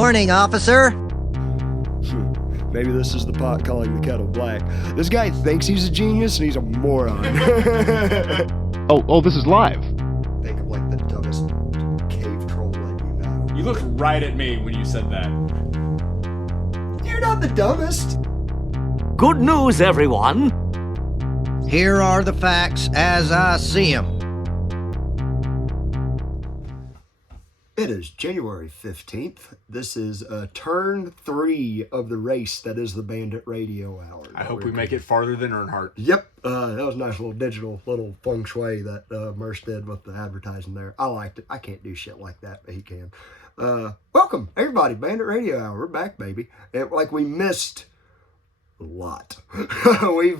Morning, officer. Maybe this is the pot calling the kettle black. This guy thinks he's a genius and he's a moron. Oh, this is live. Think I'm like the dumbest cave troll that you know. You looked right at me when you said that. You're not the dumbest. Good news, everyone. Here are the facts as I see them. It is January 15th. This is turn 3 of the race that is the Bandit Radio Hour. I hope we make it farther than Earnhardt. Yep, that was a nice little digital little feng shui that Merce did with the advertising there. I liked it. I can't do shit like that, but he can. Welcome, everybody, Bandit Radio Hour. We're back, baby. We missed a lot.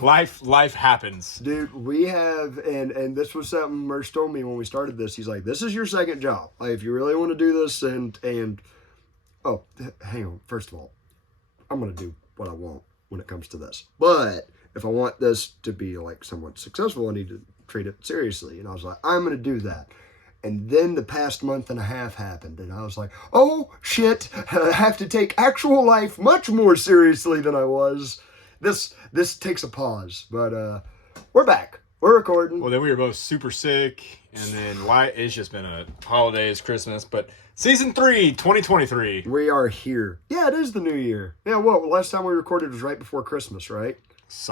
Life happens. Dude, we have, and this was something Merce told me when we started this. He's like, this is your second job. Like, if you really want to do this, oh, hang on. First of all, I'm going to do what I want when it comes to this. But if I want this to be, like, somewhat successful, I need to treat it seriously. And I was like, I'm going to do that. And then the past month and a half happened, and I was like, oh, shit, I have to take actual life much more seriously than I was. This takes a pause, but we're back. We're recording. Well, then we were both super sick, and then it's just been a holidays, Christmas, but season 3, 2023. We are here. Yeah, it is the new year. Yeah, last time we recorded was right before Christmas, right? It's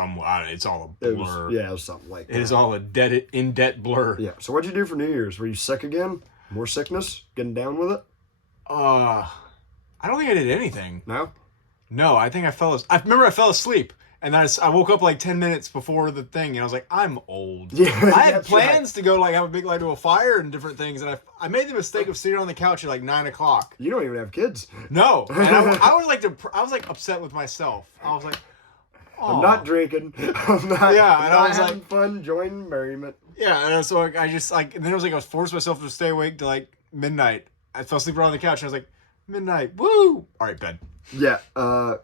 all a blur. It was something like that. It is all a in-debt blur. Yeah, so what'd you do for New Year's? Were you sick again? More sickness? Getting down with it? I don't think I did anything. No? No, I think I remember I fell asleep. And then I woke up like 10 minutes before the thing, and I was like, I'm old. Yeah, I had plans to go have a big light to a fire and different things, and I made the mistake of sitting on the couch at 9 o'clock. You don't even have kids. No, and I was upset with myself. I was like, oh. I'm not drinking. I'm not having fun, enjoying merriment. Yeah, and so I just and then it was I was forced myself to stay awake till midnight. I fell asleep around the couch, and I was like, midnight, woo! All right, bed. Yeah,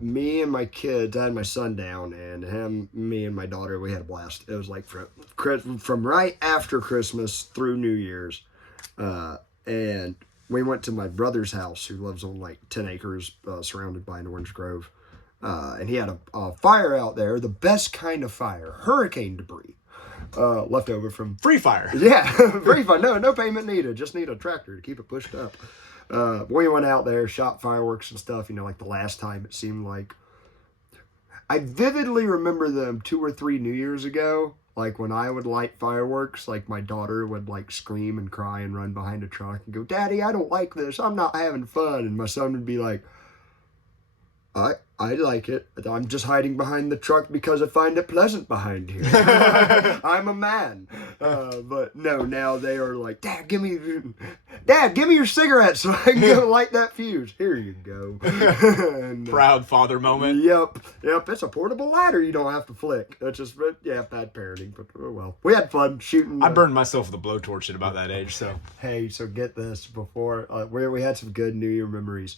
me and my kids, I had my son down, and me and my daughter, we had a blast. It was from right after Christmas through New Year's, and we went to my brother's house, who lives on 10 acres, surrounded by an orange grove, and he had a fire out there, the best kind of fire, hurricane debris, left over from... Free fire. Yeah, free fire. No payment needed, just need a tractor to keep it pushed up. We went out there, shot fireworks and stuff, the last time it seemed like. I vividly remember them 2 or 3 New Years ago, when I would light fireworks, my daughter would scream and cry and run behind a truck and go, Daddy, I don't like this, I'm not having fun. And my son would be like, I like it. I'm just hiding behind the truck because I find it pleasant behind here. I'm a man. But no, now they are like, Dad, give me your cigarette so I can go light that fuse. Here you go. And, proud father moment. Yep. It's a portable lighter you don't have to flick. That's just, bad parenting. But oh well. We had fun shooting. I burned myself with a blowtorch at about that age, so. Hey, so get this. Before, we had some good New Year memories.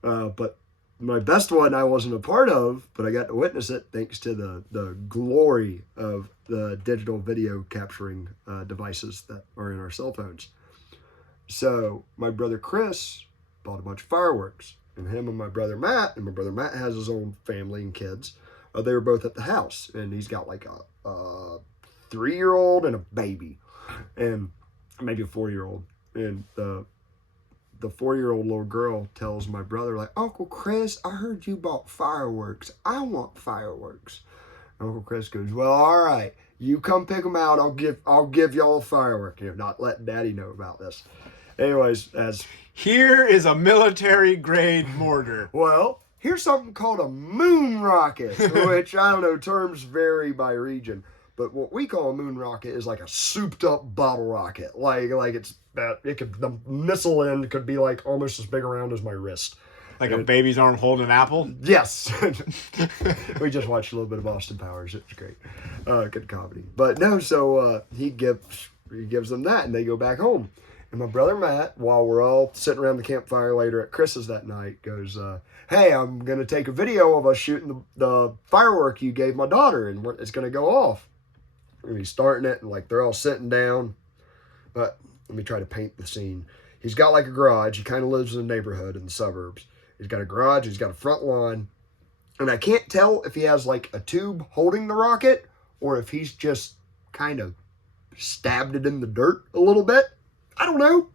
But my best one I wasn't a part of, but I got to witness it thanks to the glory of the digital video capturing devices that are in our cell phones. So my brother Chris bought a bunch of fireworks, and him and my brother Matt has his own family and kids. They were both at the house, and he's got a 3-year-old and a baby, and maybe a 4-year-old, and the 4-year-old little girl tells my brother, Uncle Chris, I heard you bought fireworks. I want fireworks. Uncle Chris goes, well, all right, you come pick them out. I'll give y'all a firework. Not letting Daddy know about this. Anyways, here is a military grade mortar. Well, here's something called a moon rocket, which I don't know, terms vary by region. But what we call a moon rocket is a souped up bottle rocket. The missile end could be almost as big around as my wrist. Like a baby's arm holding an apple? Yes. We just watched a little bit of Austin Powers. It was great. Good comedy. But no, so he gives them that, and they go back home. And my brother Matt, while we're all sitting around the campfire later at Chris's that night, goes, hey, I'm going to take a video of us shooting the firework you gave my daughter, and it's going to go off. And he's starting it, and they're all sitting down. But let me try to paint the scene. He's got a garage. He kind of lives in a neighborhood in the suburbs. He's got a garage. He's got a front lawn. And I can't tell if he has like a tube holding the rocket or if he's just kind of stabbed it in the dirt a little bit. I don't know.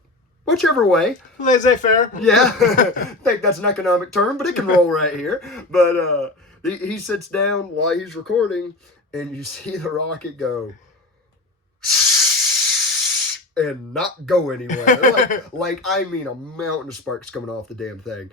Whichever way. Laissez-faire. Yeah. I think that's an economic term, but it can roll right here. But he sits down while he's recording, and you see the rocket go and not go anywhere. like I mean a mountain of sparks coming off the damn thing.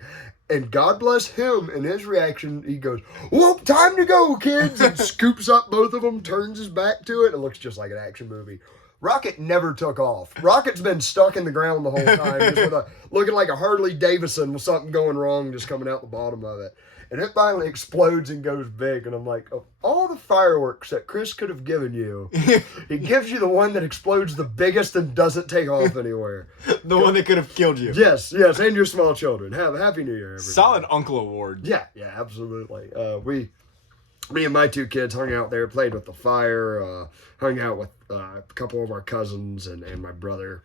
And God bless him and his reaction. He goes, "Well, time to go, kids," and scoops up both of them, turns his back to it. It looks just like an action movie. Rocket never took off. Rocket's been stuck in the ground the whole time, just with looking like a Harley Davidson with something going wrong, just coming out the bottom of it. And it finally explodes and goes big. And I'm like, of all the fireworks that Chris could have given you, he gives you the one that explodes the biggest and doesn't take off anywhere. The one that could have killed you. Yes, and your small children. Have a Happy New Year, everybody. Solid uncle award. Yeah, absolutely. Me and my two kids hung out there, played with the fire, hung out with a couple of our cousins and my brother.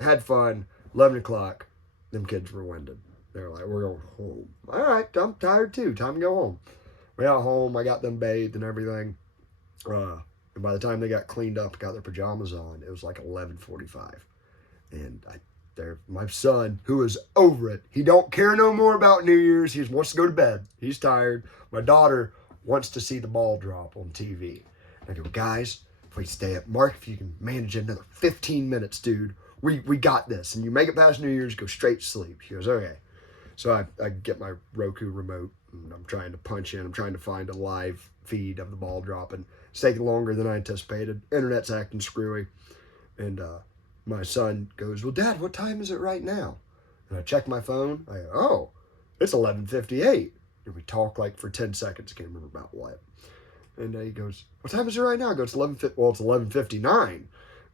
Had fun. 11 o'clock, them kids were winded. They were like, "We're going home." All right, I'm tired too. Time to go home. We got home. I got them bathed and everything. And by the time they got cleaned up, got their pajamas on, it was like 11:45. And my son, who is over it, he don't care no more about New Year's. He just wants to go to bed. He's tired. My daughter wants to see the ball drop on TV. I go, "Guys, if we stay up, Mark, if you can manage another 15 minutes, dude, we got this. And you make it past New Year's, go straight to sleep." She goes, "Okay." So I get my Roku remote, and I'm trying to punch in. I'm trying to find a live feed of the ball dropping. It's taking longer than I anticipated. Internet's acting screwy. And my son goes, "Well, Dad, what time is it right now?" And I check my phone. I go, "Oh, it's 11:58. And we talk like for 10 seconds. I can't remember about what. And he goes, "What time is it right now?" I go, "It's 11:59.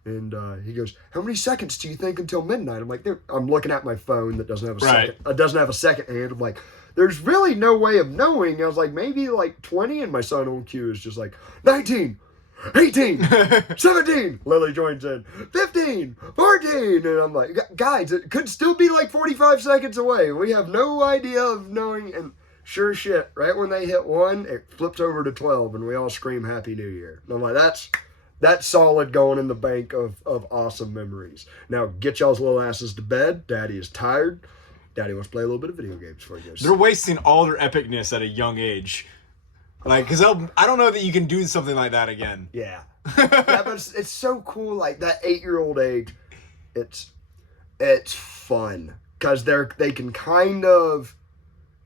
And he goes, "How many seconds do you think until midnight?" I'm like, I'm looking at my phone that doesn't have a second. It doesn't have a second hand. I'm like, there's really no way of knowing. I was like, maybe like 20. And my son on cue is just like, 19, 18, 17. Lily joins in, 15, 14. And I'm like, guys, it could still be like 45 seconds away. We have no idea of knowing. And sure shit, right when they hit 1, it flips over to 12, and we all scream Happy New Year. And I'm like, that's solid going in the bank of awesome memories. Now, get y'all's little asses to bed. Daddy is tired. Daddy wants to play a little bit of video games for you. They're wasting all their epicness at a young age. Like, because I don't know that you can do something like that again. Yeah. But it's so cool, like that 8-year-old age. It's fun because they can kind of,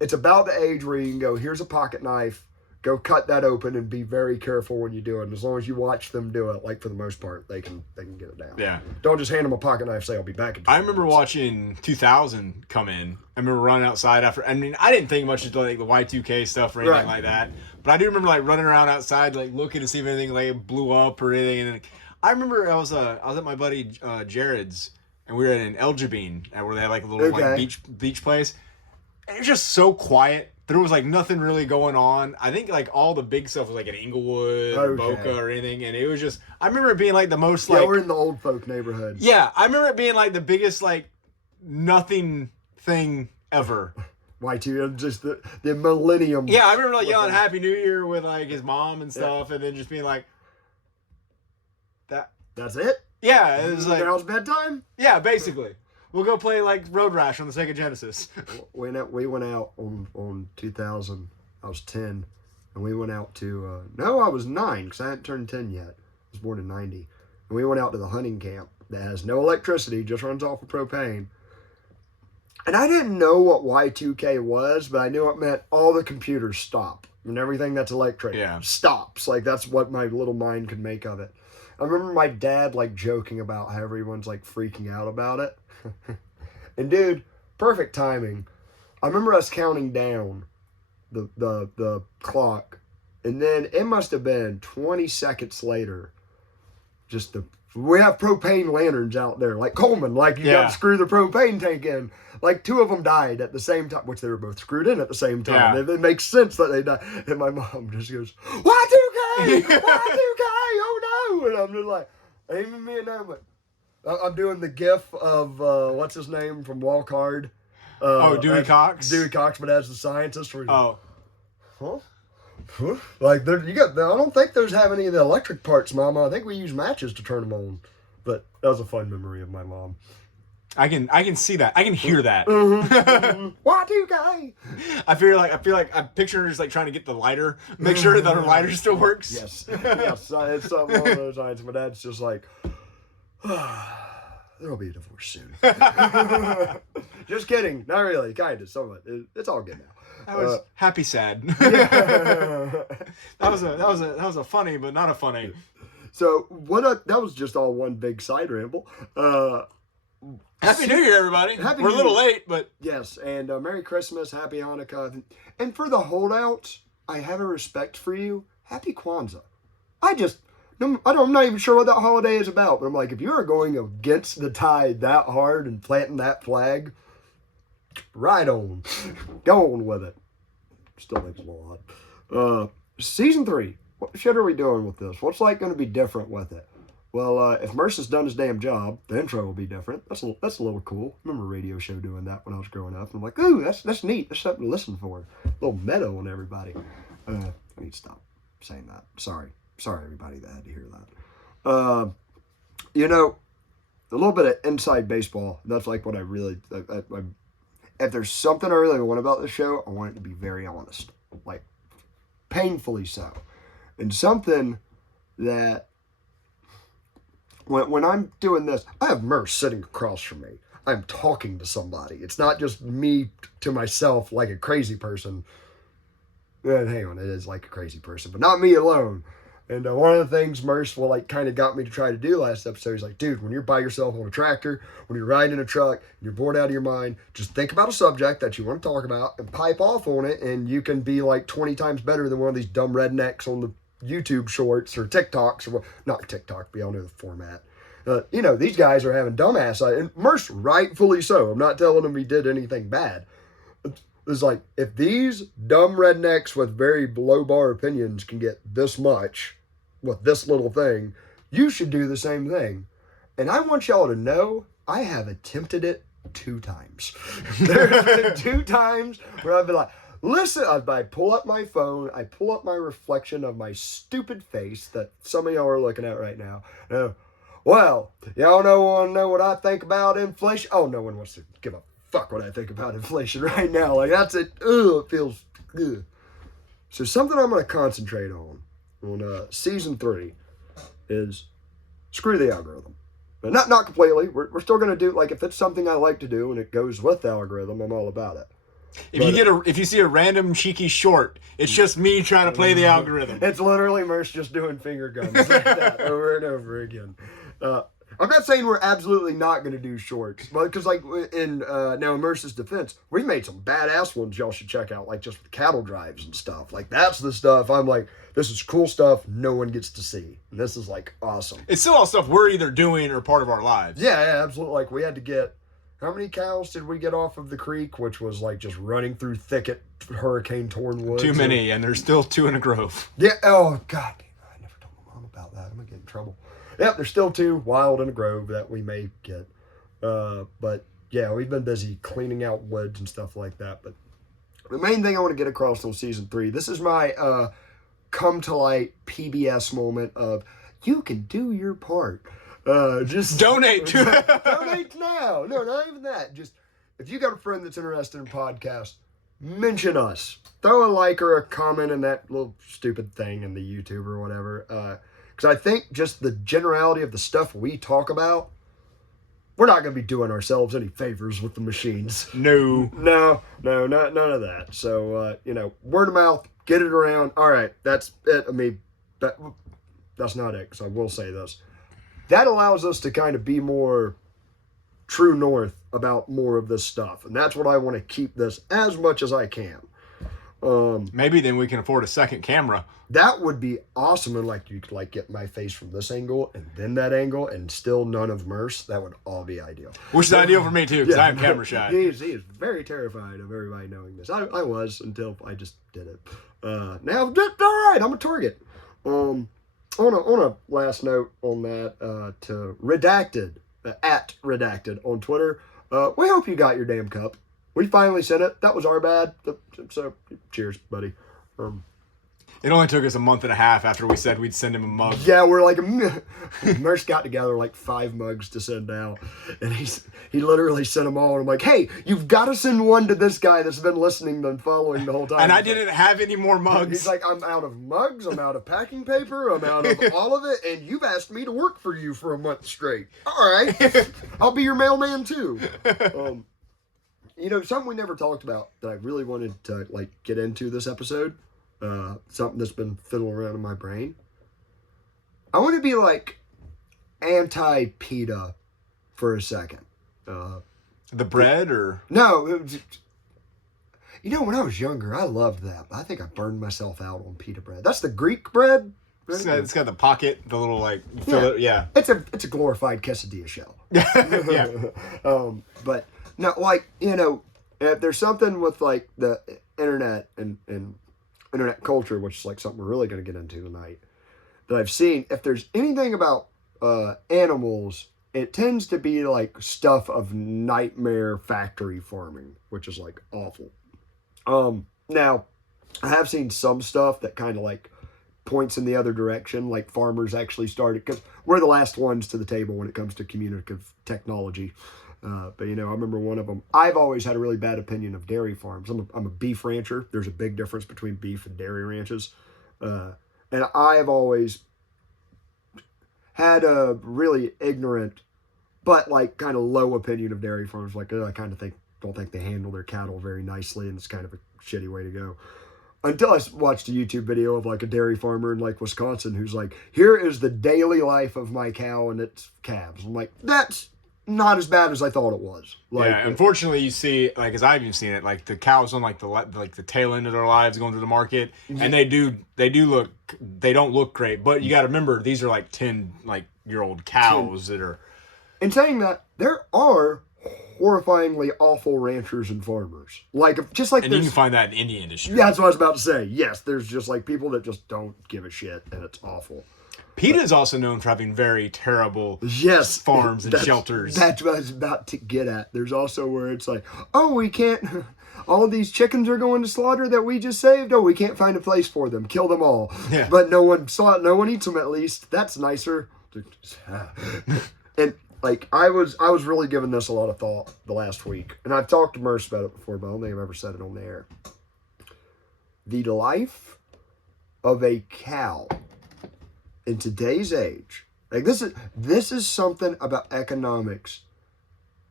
it's about the age where you can go, here's a pocket knife, go cut that open and be very careful when you do it. And as long as you watch them do it, like for the most part, they can get it down. Yeah. Don't just hand them a pocket knife, say I'll be back in 2 I remember minutes. watching 2000 come in. I remember running outside after. I mean, I didn't think much of like the Y2K stuff or anything like that. But I do remember like running around outside, like looking to see if anything like blew up or anything. And then I remember I was at my buddy Jared's, and we were in El Jabin, where they had like a little like beach place. And it was just so quiet. There was like nothing really going on. I think like all the big stuff was like in Inglewood or Boca or anything, and it was just. I remember it being like the most like. Yeah, we're in the old folk neighborhood. Yeah, I remember it being like the biggest like nothing thing ever. Y2, just the millennium. Yeah, I remember like yelling Happy New Year with like his mom and stuff, and then just being like, That's it. Yeah, it was like now's bedtime. Yeah, basically. We'll go play like Road Rash on the Sega Genesis. We went out on 2000. I was 10, and we went out to. No, I was 9 because I hadn't turned 10 yet. I was born in 90, and we went out to the hunting camp that has no electricity, just runs off of propane. And I didn't know what Y2K was, but I knew it meant all the computers stop and everything that's electric stops. Like that's what my little mind could make of it. I remember my dad like joking about how everyone's like freaking out about it. And dude, perfect timing. I remember us counting down the clock, and then it must have been 20 seconds later. We have propane lanterns out there, like Coleman, like you got to screw the propane tank in. Like 2 of them died at the same time, which they were both screwed in at the same time. It makes sense that they died. And my mom just goes, Y2K! Y2K! Oh no! And I'm just like, even me and I'm like, I'm doing the gif of, what's his name from Walk Hard? Dewey Cox? Dewey Cox, but as the scientist. Oh. Huh? Like, I don't think those have any of the electric parts, Mama. I think we use matches to turn them on. But that was a fun memory of my mom. I can see that. I can hear that. Y2K. I feel like I'm picturing her just like trying to get the lighter, make sure that her lighter still works. Yes. Yes. It's something along those lines. My dad's just like, there'll be a divorce soon. Just kidding. Not really. Kind of. Some of it. It's all good now. That was happy sad. that was a funny, but not a funny. So that was just all one big side ramble. Happy New Year, everybody. We're a little late, but yes, and Merry Christmas, Happy Hanukkah, and for the holdouts, I have a respect for you. Happy Kwanzaa. I'm not even sure what that holiday is about, but I'm like, if you are going against the tide that hard and planting that flag, right on, go on with it. Still makes a little odd. Season 3. What shit are we doing with this? What's like going to be different with it? Well, if Merce has done his damn job, the intro will be different. That's a little cool. I remember a radio show doing that when I was growing up. I'm like, ooh, that's neat. That's something to listen for. A little meadow on everybody. I need to stop saying that. Sorry, everybody that had to hear that. A little bit of inside baseball. That's like what I really. If there's something I really want about the show, I want it to be very honest, like painfully so, and something that. When I'm doing this, I have Merce sitting across from me. I'm talking to somebody. It's not just me to myself like a crazy person. Hang on, it is like a crazy person, but not me alone. And one of the things Merce kind of got me to try to do last episode, he's like, dude, when you're by yourself on a tractor, when you're riding in a truck, and you're bored out of your mind, just think about a subject that you want to talk about and pipe off on it, and you can be like 20 times better than one of these dumb rednecks on the YouTube shorts or TikToks or not TikTok, but y'all know the format. These guys are having dumbass, and Merce rightfully so. I'm not telling him he did anything bad. It's like, if these dumb rednecks with very low bar opinions can get this much with this little thing, you should do the same thing. And I want y'all to know, I have attempted it 2 times. There have been 2 times where I've been like, listen, I pull up my phone, I pull up my reflection of my stupid face that some of y'all are looking at right now. Well, y'all want to know what I think about inflation? Oh, no one wants to give a fuck what I think about inflation right now. Like, that's it. Ugh, it feels good. So something I'm going to concentrate on season 3 is screw the algorithm. But not completely. We're still going to do, like, if it's something I like to do and it goes with the algorithm, I'm all about it. If you see a random cheeky short, it's just me trying to play the algorithm. It's literally Merce just doing finger guns like that over and over again. I'm not saying we're absolutely not going to do shorts, but because in Merce's defense, we made some badass ones y'all should check out, like just with cattle drives and stuff. Like, that's the stuff I'm like, this is cool stuff no one gets to see. And this is like awesome. It's still all stuff we're either doing or part of our lives. Yeah, absolutely. Like, we had to get, how many cows did we get off of the creek, which was like just running through thicket, hurricane torn woods? Too many, and there's still 2 in a grove. Yeah. Oh God, I never told my mom about that. I'm gonna get in trouble. Yep, there's still 2 wild in a grove that we may get. But yeah, we've been busy cleaning out woods and stuff like that. But the main thing I want to get across on season 3, this is my come to light PBS moment of you can do your part. Just donate to it. Donate now. No, not even that. Just if you got a friend that's interested in podcasts, mention us. Throw a like or a comment in that little stupid thing in the YouTube or whatever. Because I think just the generality of the stuff we talk about, we're not going to be doing ourselves any favors with the machines. No, none of that. So, word of mouth, get it around. All right, that's it. I mean, that's not it, because I will say this. That allows us to kind of be more true north about more of this stuff. And that's what I want to keep this as much as I can. Maybe then we can afford a second camera. That would be awesome. And you could get my face from this angle and then that angle and still none of Merce. That would all be ideal. Which is ideal for me too, because I'm camera shy. He is very terrified of everybody knowing this. I was until I just did it. Now, all right, I'm a target. On a last note on that, to Redacted, at Redacted on Twitter, we hope you got your damn cup. we finally sent it. That was our bad. So cheers, buddy. It only took us a month and a half after we said we'd send him a mug. Yeah, we're like, Merce got together like 5 mugs to send out. And he literally sent them all. And I'm like, hey, you've got to send one to this guy that's been listening and following the whole time. And I didn't have any more mugs. He's like, I'm out of mugs. I'm out of packing paper. I'm out of all of it. And you've asked me to work for you for a month straight. All right. I'll be your mailman too. Something we never talked about that I really wanted to like get into this episode. Something that's been fiddling around in my brain. I want to be like anti-PETA for a second. The bread or? No. When I was younger, I loved that. I think I burned myself out on pita bread. That's the Greek bread. It's got the pocket, the little like fillet. Yeah. It's a glorified quesadilla shell. Yeah. But no, like, if there's something with like the internet and internet culture, which is like something we're really going to get into tonight, that I've seen, if there's anything about animals, it tends to be like stuff of nightmare factory farming, which is like awful. Now, I have seen some stuff that kind of like points in the other direction, like farmers actually started, because we're the last ones to the table when it comes to communicative technology. But I remember one of them. I've always had a really bad opinion of dairy farms. I'm a beef rancher. There's a big difference between beef and dairy ranches. And I have always had a really ignorant, but like kind of low opinion of dairy farms. Like I kind of don't think they handle their cattle very nicely, and it's kind of a shitty way to go. Until I watched a YouTube video of like a dairy farmer in like Wisconsin who's like, here is the daily life of my cow and its calves. I'm like, that's not as bad as I thought it was. Like, yeah, unfortunately, you see, like, as I've even seen it, like the cows on like the tail end of their lives going to the market, and they don't look great. But you got to remember, these are like 10-year-old cows that are. In saying that, there are horrifyingly awful ranchers and farmers. Like, just like, and you can find that in the industry. Yeah, that's what I was about to say. Yes, there's just like people that just don't give a shit, and it's awful. PETA is also known for having very terrible farms and shelters. That's what I was about to get at. There's also where it's like, oh, we can't, all of these chickens are going to slaughter that we just saved. Oh, we can't find a place for them. Kill them all. Yeah. But no one eats them at least. That's nicer. And like, I was really giving this a lot of thought the last week. And I've talked to Merce about it before, but I don't think I've ever said it on the air. The life of a cow in today's age, like this is something about economics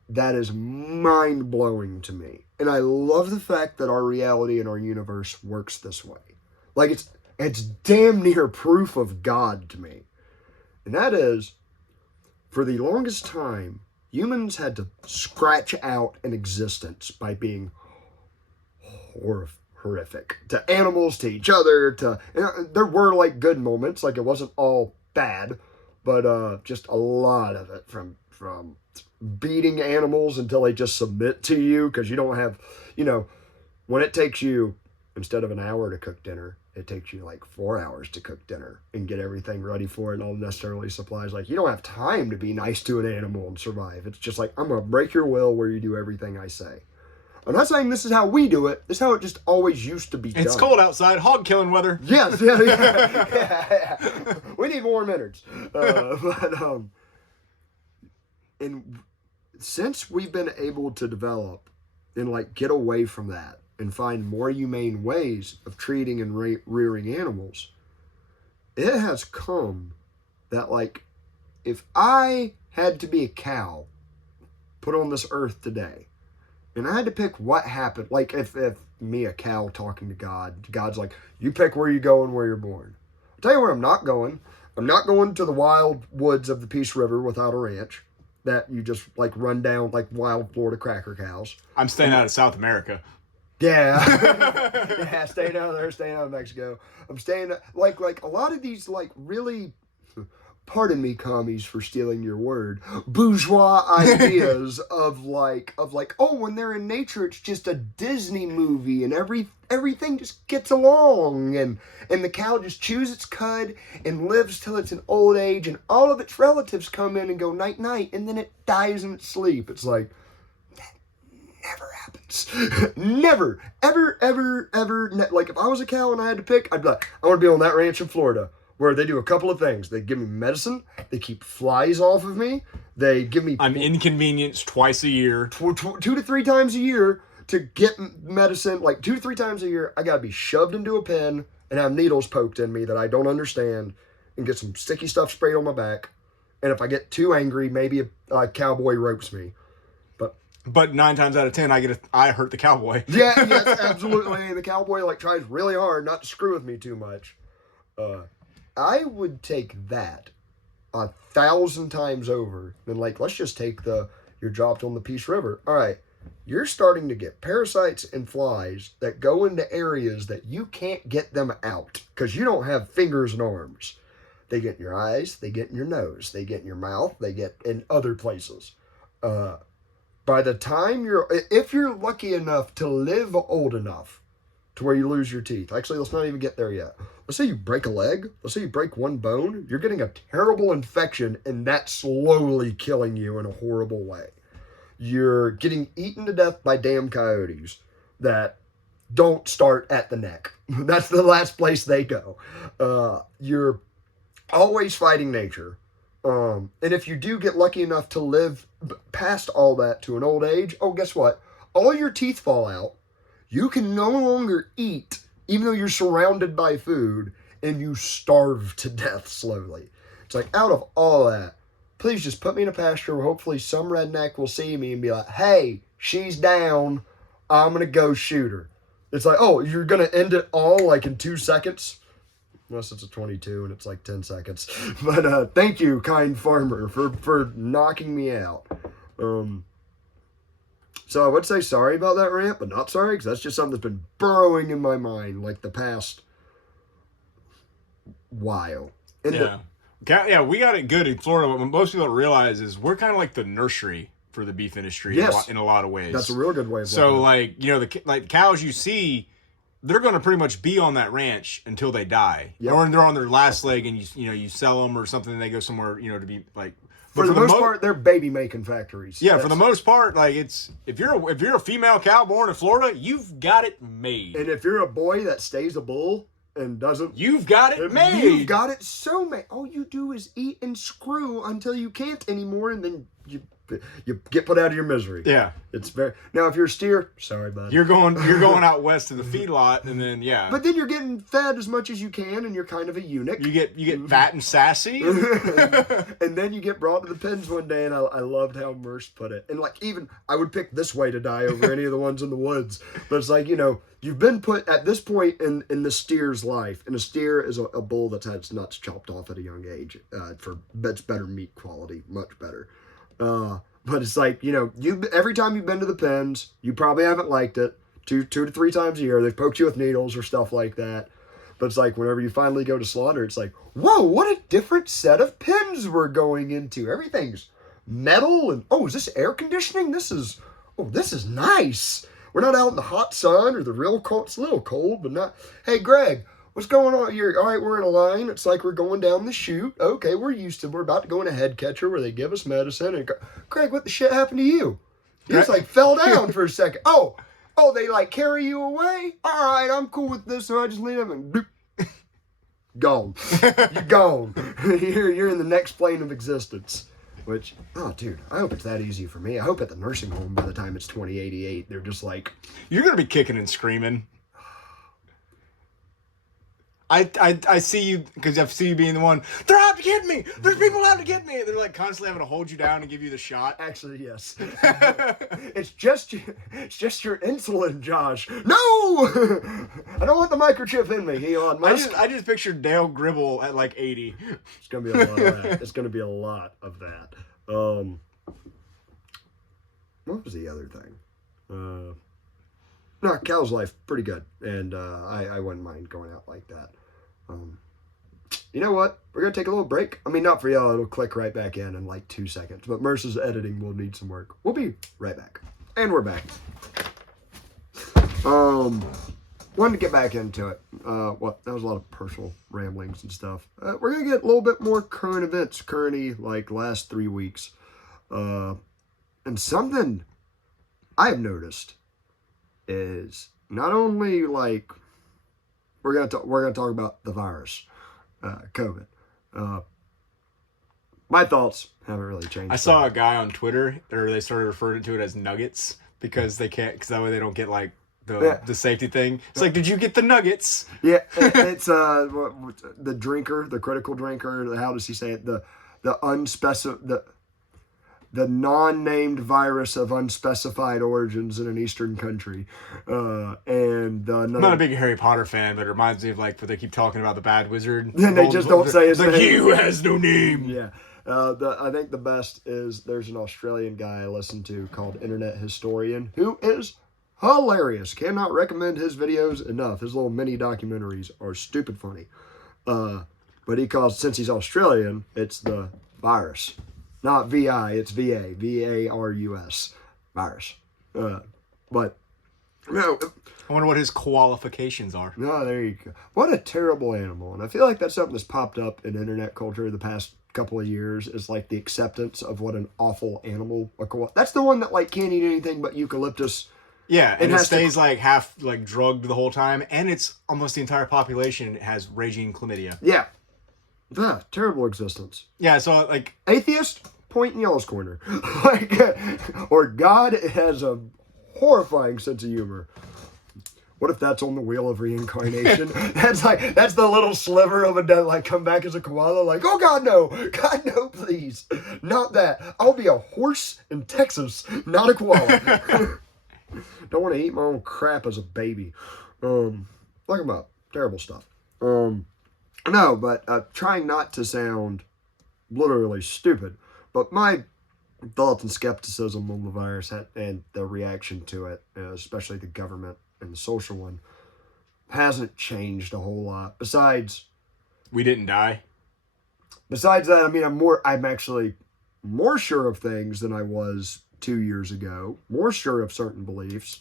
that is mind-blowing to me. And I love the fact that our reality and our universe works this way. Like it's damn near proof of God to me. And that is, for the longest time, humans had to scratch out an existence by being horrific to animals, to each other, there were like good moments, like it wasn't all bad, but just a lot of it from beating animals until they just submit to you, because you don't have, when it takes you, instead of an hour to cook dinner, it takes you like 4 hours to cook dinner and get everything ready for it and all necessarily supplies. Like, you don't have time to be nice to an animal and survive. It's just like, I'm going to break your will where you do everything I say. I'm not saying this is how we do it. This is how it just always used to be done. It's cold outside, hog killing weather. Yes, yeah. We need warm innards. And since we've been able to develop and like get away from that and find more humane ways of treating and rearing animals, it has come that like, if I had to be a cow put on this earth today, and I had to pick what happened, like if me, a cow, talking to God, God's like, you pick where you go and where you're born. I'll tell you where I'm not going. I'm not going to the wild woods of the Peace River without a ranch that you just like run down like wild Florida cracker cows. I'm staying out of South America. Yeah. Yeah, staying out there, staying out of Mexico. I'm staying, like a lot of these like really, pardon me, commies, for stealing your word, bourgeois ideas of like, oh, when they're in nature, it's just a Disney movie and everything just gets along, and the cow just chews its cud and lives till it's an old age, and all of its relatives come in and go night night, and then it dies in its sleep. It's like, that never happens coyotes. Never, ever, ever, ever. Like, if I was a cow and I had to pick, I'd be like, I want to be on that ranch in Florida where they do a couple of things. They give me medicine. They keep flies off of me. They give me... I'm inconvenienced twice a year. 2 to 3 times a year to get medicine. Like, 2 to 3 times a year, I got to be shoved into a pen and have needles poked in me that I don't understand and get some sticky stuff sprayed on my back. And if I get too angry, maybe a cowboy ropes me. But 9 times out of 10, I hurt the cowboy. Yeah, yes, absolutely. The cowboy tries really hard not to screw with me too much. I would take that 1,000 times over than let's just take you're dropped on the Peace River. All right, you're starting to get parasites and flies that go into areas that you can't get them out because you don't have fingers and arms. They get in your eyes, they get in your nose, they get in your mouth, they get in other places. By the time if you're lucky enough to live old enough to where you lose your teeth, actually, let's not even get there yet. Let's say you break a leg, let's say you break one bone, you're getting a terrible infection and that's slowly killing you in a horrible way. You're getting eaten to death by damn coyotes that don't start at the neck. That's the last place they go. You're always fighting nature. And if you do get lucky enough to live past all that to an old age, oh, guess what? All your teeth fall out. You can no longer eat, even though you're surrounded by food, and you starve to death slowly. It's like, out of all that, please just put me in a pasture where hopefully some redneck will see me and be like, hey, she's down. I'm going to go shoot her. It's like, oh, you're going to end it all in 2 seconds? Unless it's a 22 and it's 10 seconds. But thank you, kind farmer, for knocking me out. So I would say sorry about that rant, but not sorry, because that's just something that's been burrowing in my mind the past while. Yeah, we got it good in Florida. What most people don't realize is we're kind of like the nursery for the beef industry in a lot of ways. That's a real good way of looking at it. The cows you see, they're going to pretty much be on that ranch until they die. Yep. Or they're on their last leg and you sell them or something and they go somewhere, to be for the most part, they're baby making factories. Yeah, for the most part, if you're a female cow born in Florida, you've got it made. And if you're a boy that stays a bull and doesn't, you've got it made. You've got it so made. All you do is eat and screw until you can't anymore, and then you get put out of your misery. Yeah, it's very. Now, if you're a steer, sorry, bud. You're going out west to the feedlot, and then But then you're getting fed as much as you can, and you're kind of a eunuch. You get fat and sassy, and then you get brought to the pens one day, and I loved how Merce put it. And even I would pick this way to die over any of the ones in the woods. But it's you've been put at this point in the steer's life, and a steer is a bull that's had its nuts chopped off at a young age. That's better meat quality, much better. But it's you every time you've been to the pens, you probably haven't liked it. 2 to 3 times a year, they've poked you with needles or stuff like that. But it's whenever you finally go to slaughter, it's whoa, what a different set of pens we're going into. Everything's metal and is this air conditioning? This is nice. We're not out in the hot sun or the real cold. It's a little cold, but not. Hey, Greg, what's going on here? All right, we're in a line. It's we're going down the chute. Okay, we're about to go in a head catcher where they give us medicine. And Greg, what the shit happened to you? You just fell down for a second. Oh, they carry you away? All right, I'm cool with this, so I just leave them and bloop. Gone. You're gone. You're in the next plane of existence. Which, dude, I hope it's that easy for me. I hope at the nursing home by the time it's 2088, they're just you're going to be kicking and screaming. I see you, because I see you being the one, they're out to get me! There's people out to get me! They're constantly having to hold you down and give you the shot. Actually, yes. It's just your insulin, Josh. No! I don't want the microchip in me, Elon Musk. I just pictured Dale Gribble at 80. It's going to be a lot of that. It's going to be a lot of that. What was the other thing? No, cow's life, pretty good. And I wouldn't mind going out like that. You know what? We're going to take a little break. I mean, not for y'all. It'll click right back in 2 seconds. But Merce's editing will need some work. We'll be right back. And we're back. Wanted to get back into it. That was a lot of personal ramblings and stuff. We're going to get a little bit more current events. Current-y, last 3 weeks. And something I've noticed is not only like we're gonna talk about the virus, COVID. My thoughts haven't really changed. I saw a guy on Twitter, or they started referring to it as nuggets because that way they don't get like the safety thing. It's like, did you get the nuggets? Yeah, it's the drinker, the critical drinker. How does he say it? The non-named virus of unspecified origins in an eastern country. I'm not a big Harry Potter fan, but it reminds me of like, where they keep talking about the bad wizard. And they just don't say his name. He who has no name. Yeah. I think the best is there's an Australian guy I listen to called Internet Historian who is hilarious. Cannot recommend his videos enough. His little mini documentaries are stupid funny. But he calls, since he's Australian, it's the virus. Not VI, it's VA. VARUS. Virus. But, no. I wonder what his qualifications are. No, there you go. What a terrible animal. And I feel like that's something that's popped up in internet culture the past couple of years, is like the acceptance of what an awful animal. That's the one that like can't eat anything but eucalyptus. Yeah, and it stays like half like drugged the whole time, and it's almost the entire population has raging chlamydia. Yeah. Terrible existence. Yeah, so like atheist, point in y'all's corner. Or God has a horrifying sense of humor. What if that's on the wheel of reincarnation? that's the little sliver of a dead, like come back as a koala, like, oh God no, please, not that. I'll be a horse in Texas, not a koala. Don't want to eat my own crap as a baby. Look them up. Terrible stuff. No, but trying not to sound literally stupid, but my thoughts and skepticism on the virus and the reaction to it, especially the government and the social one, hasn't changed a whole lot. Besides, we didn't die. Besides that, I mean, I'm actually more sure of things than I was 2 years ago. More sure of certain beliefs.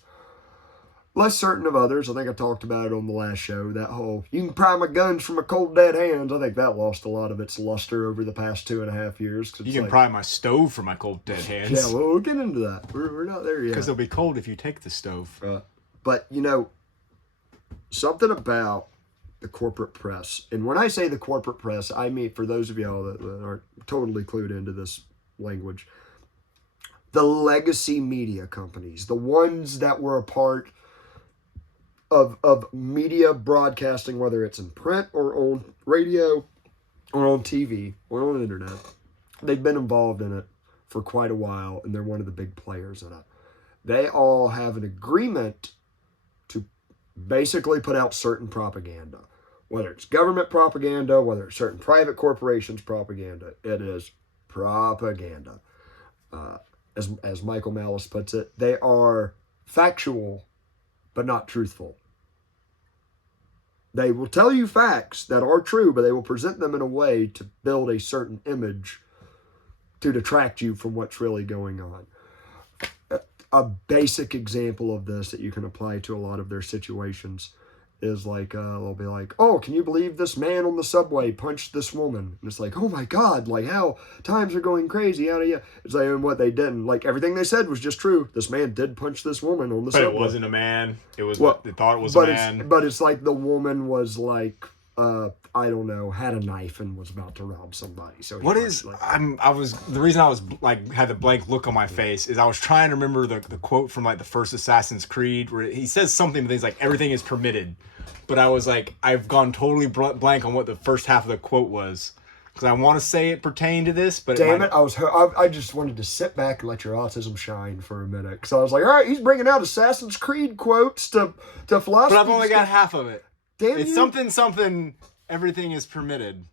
Less certain of others. I think I talked about it on the last show. That whole, you can pry my guns from my cold dead hands. I think that lost a lot of its luster over the past 2.5 years. You can pry my stove from my cold dead hands. Yeah, well, we'll get into that. We're not there yet. Because it'll be cold if you take the stove. But, something about the corporate press. And when I say the corporate press, I mean, for those of y'all that aren't totally clued into this language, the legacy media companies, the ones that were a part of media broadcasting, whether it's in print or on radio or on TV or on the internet, they've been involved in it for quite a while, and they're one of the big players in it. They all have an agreement to basically put out certain propaganda, whether it's government propaganda, whether it's certain private corporations propaganda. It is propaganda. As Michael Malice puts it, they are factual, but not truthful. They will tell you facts that are true, but they will present them in a way to build a certain image to detract you from what's really going on. A basic example of this that you can apply to a lot of their situations is like, they'll be like, oh, can you believe this man on the subway punched this woman? And it's like, oh my God, like how times are going crazy. It's like, and what they didn't, like everything they said was just true. This man did punch this woman on the subway. But it wasn't a man. It was what they thought it was a man. But it's like the woman was like, I don't know, had a knife and was about to rob somebody. So the reason I was like had the blank look on my face is I was trying to remember the quote from like the first Assassin's Creed where he says something, things like everything is permitted, but I was like, I've gone totally blank on what the first half of the quote was because I want to say it pertained to this, but I just wanted to sit back and let your autism shine for a minute because I was like, all right, he's bringing out Assassin's Creed quotes to philosophy. But I've only got half of it. Damn, it's something. Everything is permitted.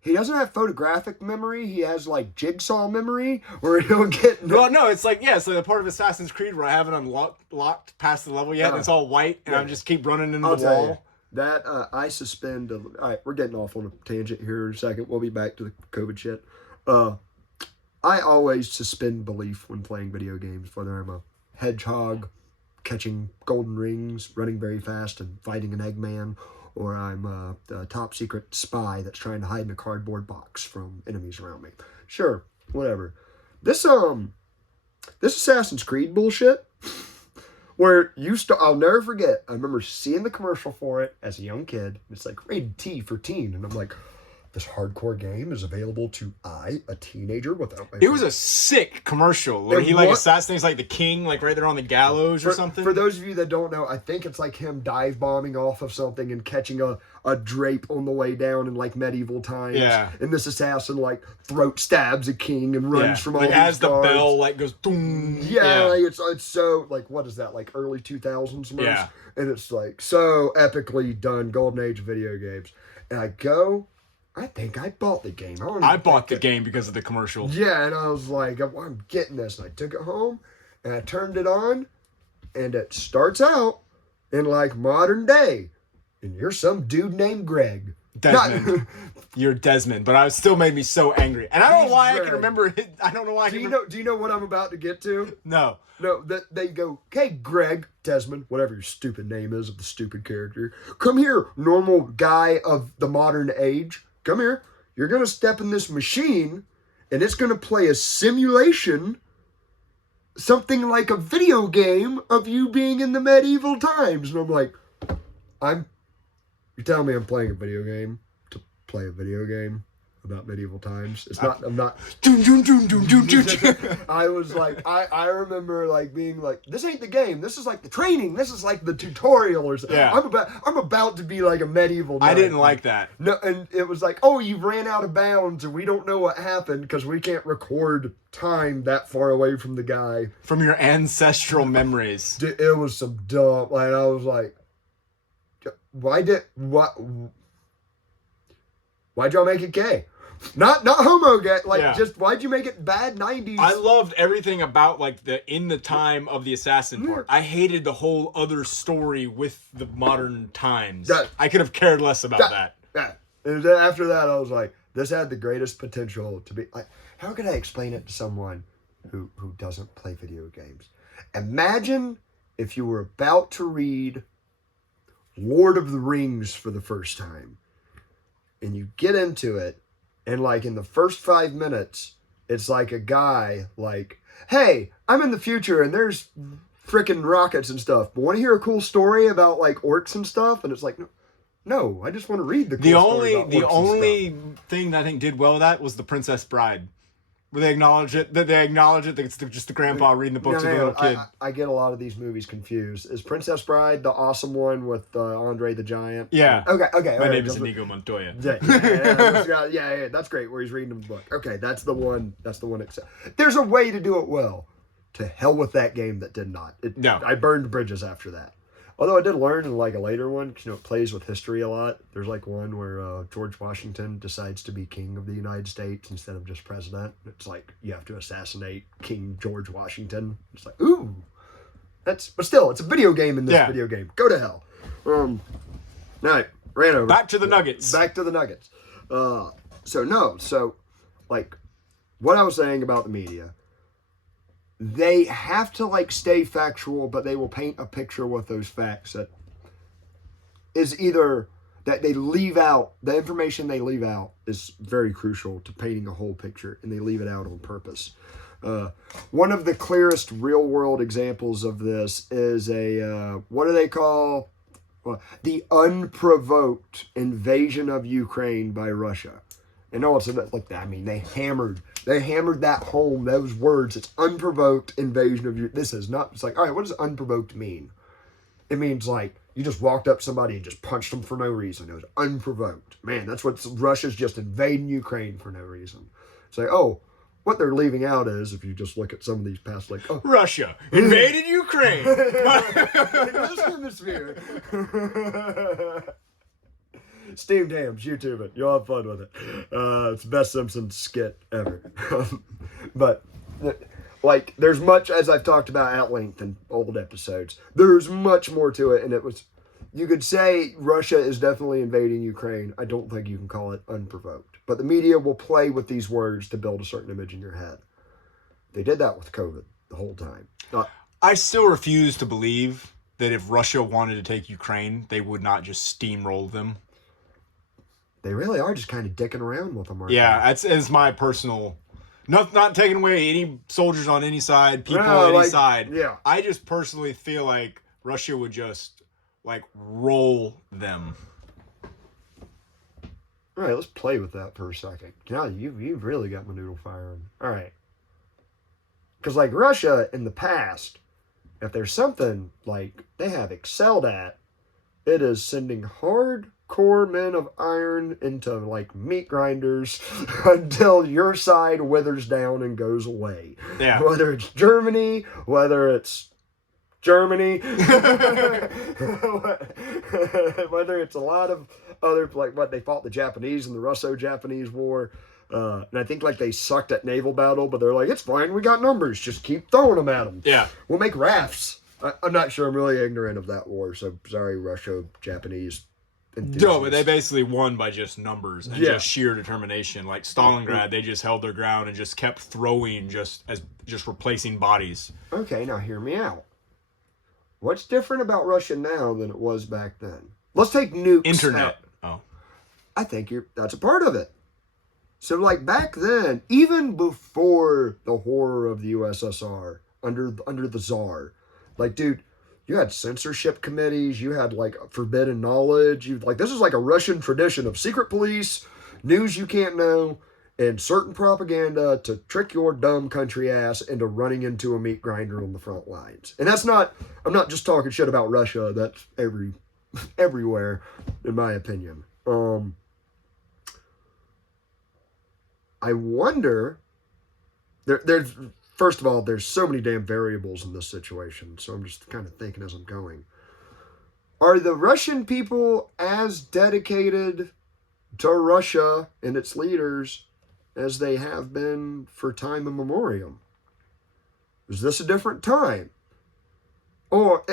He doesn't have photographic memory. He has like jigsaw memory where he'll get. Well, no, it's like so the part of Assassin's Creed where I haven't unlocked past the level yet. And it's all white, and I just keep running into the wall. You, that I suspend. All right, we're getting off on a tangent here in a second. We'll be back to the COVID shit. I always suspend belief when playing video games, whether I'm a hedgehog catching golden rings, running very fast, and fighting an Eggman, or I'm a top secret spy that's trying to hide in a cardboard box from enemies around me. Sure, whatever. This Assassin's Creed bullshit where I'll never forget. I remember seeing the commercial for it as a young kid. It's like rated T for teen, and I'm like, this hardcore game is available to a teenager without. It was a sick commercial where he like assassinates like the king, like right there on the gallows or something. For those of you that don't know, I think it's like him dive bombing off of something and catching a drape on the way down in like medieval times. Yeah. And this assassin like throat stabs a king and runs from all like these as guards. the bell like goes boom. Yeah, like it's so like, what is that, like early 2000s? Yeah. And it's like so epically done, golden age of video games. And I think I bought the game. I bought the game because of the commercial. Yeah, and I was like, I'm getting this. And I took it home, and I turned it on, and it starts out in, like, modern day. And you're some dude named Greg. Desmond. You're Desmond, but it still made me so angry. And I don't know why Greg. I can remember it. I don't know why I can remember. Do you know what I'm about to get to? No. No, they go, hey, Greg, Desmond, whatever your stupid name is of the stupid character. Come here, normal guy of the modern age. Come here. You're going to step in this machine, and it's going to play a simulation, something like a video game of you being in the medieval times. And I'm like, you're telling me I'm playing a video game to play a video game about medieval times? I'm not. I was like, I remember like being like, this ain't the game. This is like the training. This is like the tutorial or something. Yeah. I'm about to be like a medieval knight. I didn't like that. No, and it was like, oh, you ran out of bounds and we don't know what happened because we can't record time that far away from the guy. From your ancestral memories. It was some dumb, like, I was like, why'd y'all make it gay? Not homo gay, like, just why'd you make it bad 90s? I loved everything about like the in the time of the assassin part. I hated the whole other story with the modern times. I could have cared less about that. Yeah. And then after that, I was like, this had the greatest potential to be like, how could I explain it to someone who doesn't play video games? Imagine if you were about to read Lord of the Rings for the first time, and you get into it, and like in the first 5 minutes, it's like a guy like, hey, I'm in the future and there's freaking rockets and stuff, but want to hear a cool story about like orcs and stuff? And it's like, no, I just want to read the cool story about orcs and stuff. The only thing that I think did well with that was The Princess Bride. Where they acknowledge it, that it's just the grandpa reading the book to the little kid. I get a lot of these movies confused. Is Princess Bride the awesome one with Andre the Giant? Yeah. Okay. My name is Inigo Montoya. Yeah, that's great. Where he's reading the book. Okay, that's the one. There's a way to do it well. To hell with that game that did not. No. I burned bridges after that. Although I did learn in like a later one, it plays with history a lot. There's like one where George Washington decides to be king of the United States instead of just president. It's like you have to assassinate King George Washington. It's like, ooh, but still, it's a video game in this video game. Go to hell. All right, ran over. Back to the Nuggets. So like what I was saying about the media. They have to like stay factual, but they will paint a picture with those facts that is either that they leave out, the information they leave out is very crucial to painting a whole picture, and they leave it out on purpose. One of the clearest real world examples of this is what do they call the unprovoked invasion of Ukraine by Russia. And no, it's like that. I mean, they hammered that home, those words. It's unprovoked invasion of Ukraine. This is not, it's like, all right, what does unprovoked mean? It means like you just walked up to somebody and just punched them for no reason. It was unprovoked. Man, that's what Russia's just invading Ukraine for no reason. It's like, oh, what they're leaving out is, if you just look at some of these past, like, oh, Russia invaded Ukraine. In this hemisphere. Steamed Hams, YouTube it. You'll have fun with it. It's the best Simpsons skit ever. But, like, there's much, as I've talked about at length in old episodes, there's much more to it, and it was, you could say Russia is definitely invading Ukraine. I don't think you can call it unprovoked. But the media will play with these words to build a certain image in your head. They did that with COVID the whole time. I still refuse to believe that if Russia wanted to take Ukraine, they would not just steamroll them. They really are just kind of dicking around with them, aren't they? Yeah, it's my personal Not taking away any soldiers on any side, people No, on any like, side. yeah. I just personally feel like Russia would just like roll them. All right, let's play with that for a second. Now you've really got my noodle firing. All right. Because, like, Russia in the past, if there's something, like, they have excelled at, it is sending hardcore men of iron into, like, meat grinders until your side withers down and goes away. Yeah. Whether it's Germany, whether it's Germany, whether it's a lot of other, like, what they fought the Japanese in the Russo-Japanese War. And I think, like, they sucked at naval battle, but they're like, it's fine, we got numbers, just keep throwing them at them. Yeah. We'll make rafts. I'm not sure, I'm really ignorant of that war, so sorry, Russia, Japanese enthusiasts. No, but they basically won by just numbers and just sheer determination. Like Stalingrad, they just held their ground and just kept throwing just replacing bodies. Okay, now hear me out. What's different about Russia now than it was back then? Let's take nukes Internet. out. I think that's a part of it. So, like, back then, even before the horror of the USSR, under the Tsar, like, dude, you had censorship committees, you had, like, forbidden knowledge, this is like a Russian tradition of secret police, news you can't know, and certain propaganda to trick your dumb country ass into running into a meat grinder on the front lines. And I'm not just talking shit about Russia, that's everywhere, in my opinion. I wonder, there's first of all, there's so many damn variables in this situation, so I'm just kind of thinking as I'm going. Are the Russian people as dedicated to Russia and its leaders as they have been for time immemorial? Is this a different time? Or,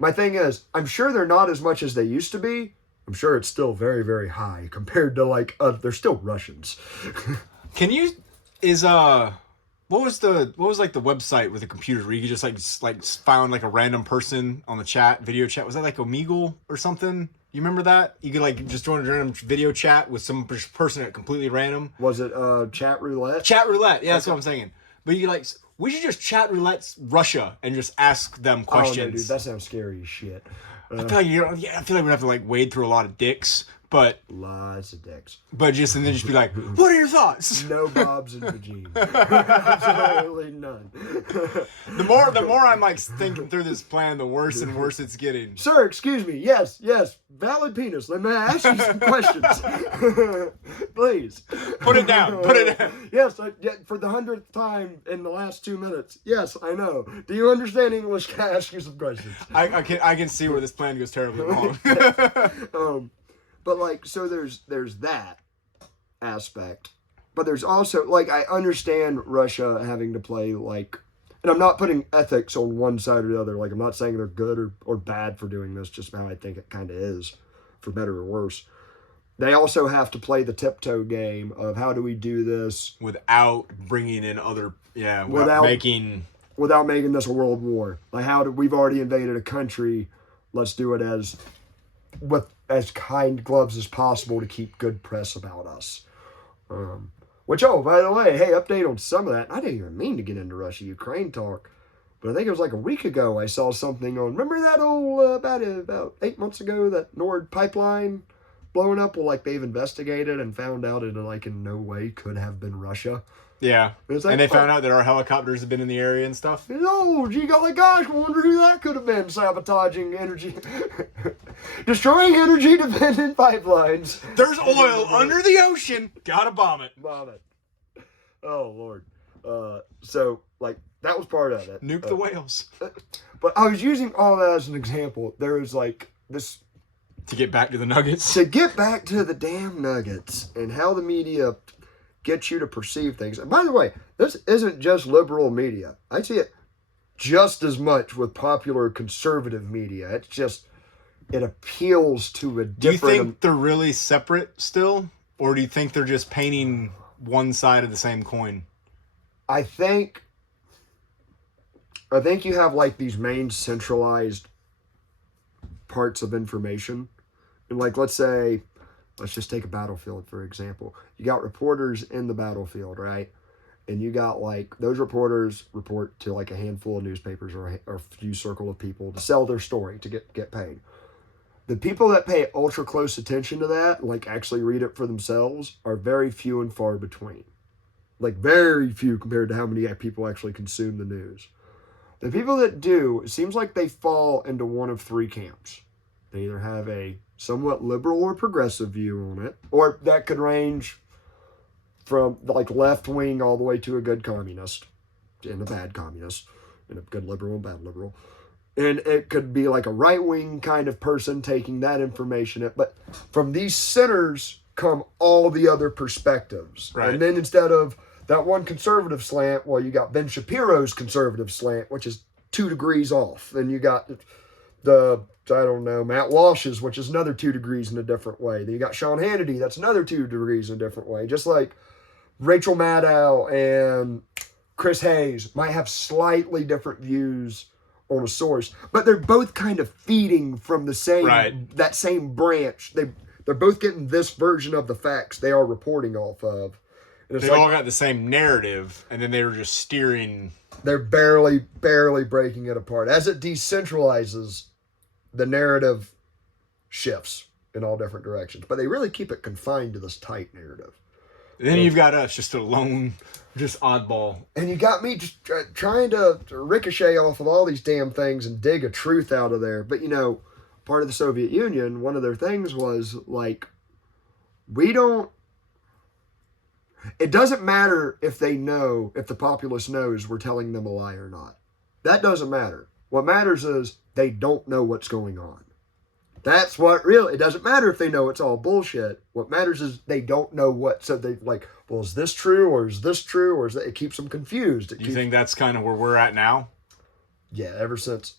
my thing is, I'm sure they're not as much as they used to be. I'm sure it's still very, very high compared to, like, they're still Russians. What was like the website with the computers where you could just like found like a random person on the video chat? Was that like Omegle or something? You remember that? You could like just join a random video chat with some person at completely random. Was it chat roulette? Chat roulette, yeah, that's what I'm saying. But you like, we should just chat roulette Russia and just ask them questions. Oh, no, dude, that sounds scary as shit. I feel like we'd have to like wade through a lot of dicks, but lots of dicks. But just and then just be like, what are your thoughts? No bobs and vagine. Absolutely none. The more I'm like thinking through this plan, the worse and worse it's getting. Sir, excuse me. Yes, valid penis. Let me ask you some questions. Please. Put it down. Yes, for the 100th time in the last 2 minutes. Yes, I know. Do you understand English? Can I ask you some questions? I can see where this plan goes terribly wrong. But like, so there's that aspect, but there's also, like, I understand Russia having to play, like, and I'm not putting ethics on one side or the other. Like, I'm not saying they're good or bad for doing this, just how I think it kind of is, for better or worse. They also have to play the tiptoe game of how do we do this without bringing in other, without making this a world war. Like, we've already invaded a country, let's do it with as kind gloves as possible to keep good press about us. Which, by the way, hey, update on some of that. I didn't even mean to get into Russia-Ukraine talk, but I think it was like a week ago I saw something on, remember that old, about 8 months ago, that Nord pipeline blowing up? Well, like, they've investigated and found out it, like, in no way could have been Russia. Yeah, like, and they found out that our helicopters have been in the area and stuff. Oh, gee, golly gosh, I wonder who that could have been, sabotaging energy, destroying energy-dependent pipelines. There's oil under the ocean. Gotta bomb it. Oh, Lord. So, like, that was part of it. Nuke the whales. But I was using all that as an example. There was, like, this... To get back to the Nuggets? To get back to the damn Nuggets and how the media get you to perceive things. And by the way, this isn't just liberal media. I see it just as much with popular conservative media. It's just, it appeals to a different... Do you think they're really separate still? Or do you think they're just painting one side of the same coin? I think you have like these main centralized parts of information. And like, let's just take a battlefield, for example. You got reporters in the battlefield, right? And you got like those reporters report to like a handful of newspapers or a few circle of people to sell their story to get paid. The people that pay ultra close attention to that, like actually read it for themselves, are very few and far between. Like very few compared to how many people actually consume the news. The people that do, it seems like they fall into one of three camps. They either have a somewhat liberal or progressive view on it, or that could range from like left wing all the way to a good communist and a bad communist and a good liberal and bad liberal. And it could be like a right wing kind of person taking that information. But from these centers come all the other perspectives. Right. And then instead of that one conservative slant, well, you got Ben Shapiro's conservative slant, which is 2 degrees off. Then you got Matt Walsh's, which is another 2 degrees in a different way. Then you got Sean Hannity, that's another 2 degrees in a different way. Just like Rachel Maddow and Chris Hayes might have slightly different views on a source, but they're both kind of feeding from the same that same branch. They're both getting this version of the facts they are reporting off of. And they all got the same narrative, and then they were just steering. They're barely breaking it apart. As it decentralizes, the narrative shifts in all different directions, but they really keep it confined to this tight narrative. And then you've got us, just a lone, just oddball. And you got me just trying to ricochet off of all these damn things and dig a truth out of there. But, part of the Soviet Union, one of their things was, like, it doesn't matter if the populace knows we're telling them a lie or not. That doesn't matter. What matters is they don't know what's going on. That's what it doesn't matter if they know it's all bullshit. What matters is they don't know so they like, well, is this true or is this true or is that, it keeps them confused. You think that's kind of where we're at now? Yeah, ever since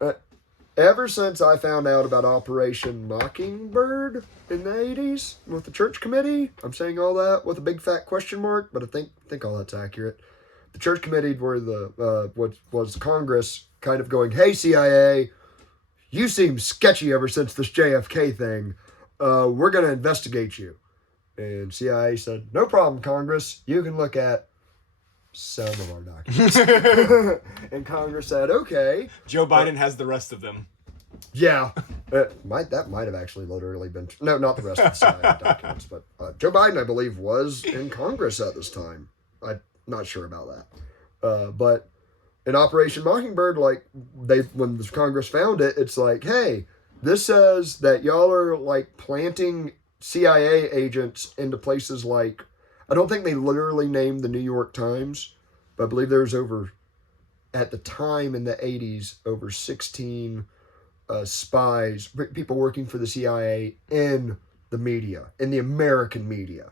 I found out about Operation Mockingbird in the 80s with the church committee, I'm saying all that with a big fat question mark, but I think all that's accurate. The church committee were what was Congress kind of going, hey, CIA, you seem sketchy ever since this JFK thing. We're going to investigate you. And CIA said, no problem, Congress. You can look at some of our documents. And Congress said, okay. Joe Biden has the rest of them. Yeah. That might have actually literally been... No, not the rest of the CIA documents. But Joe Biden, I believe, was in Congress at this time. I'm not sure about that. But... in Operation Mockingbird, like when the Congress found it, it's like, hey, this says that y'all are like planting CIA agents into places like, I don't think they literally named the New York Times, but I believe there was at the time in the 80s, over 16 spies, people working for the CIA in the media, in the American media,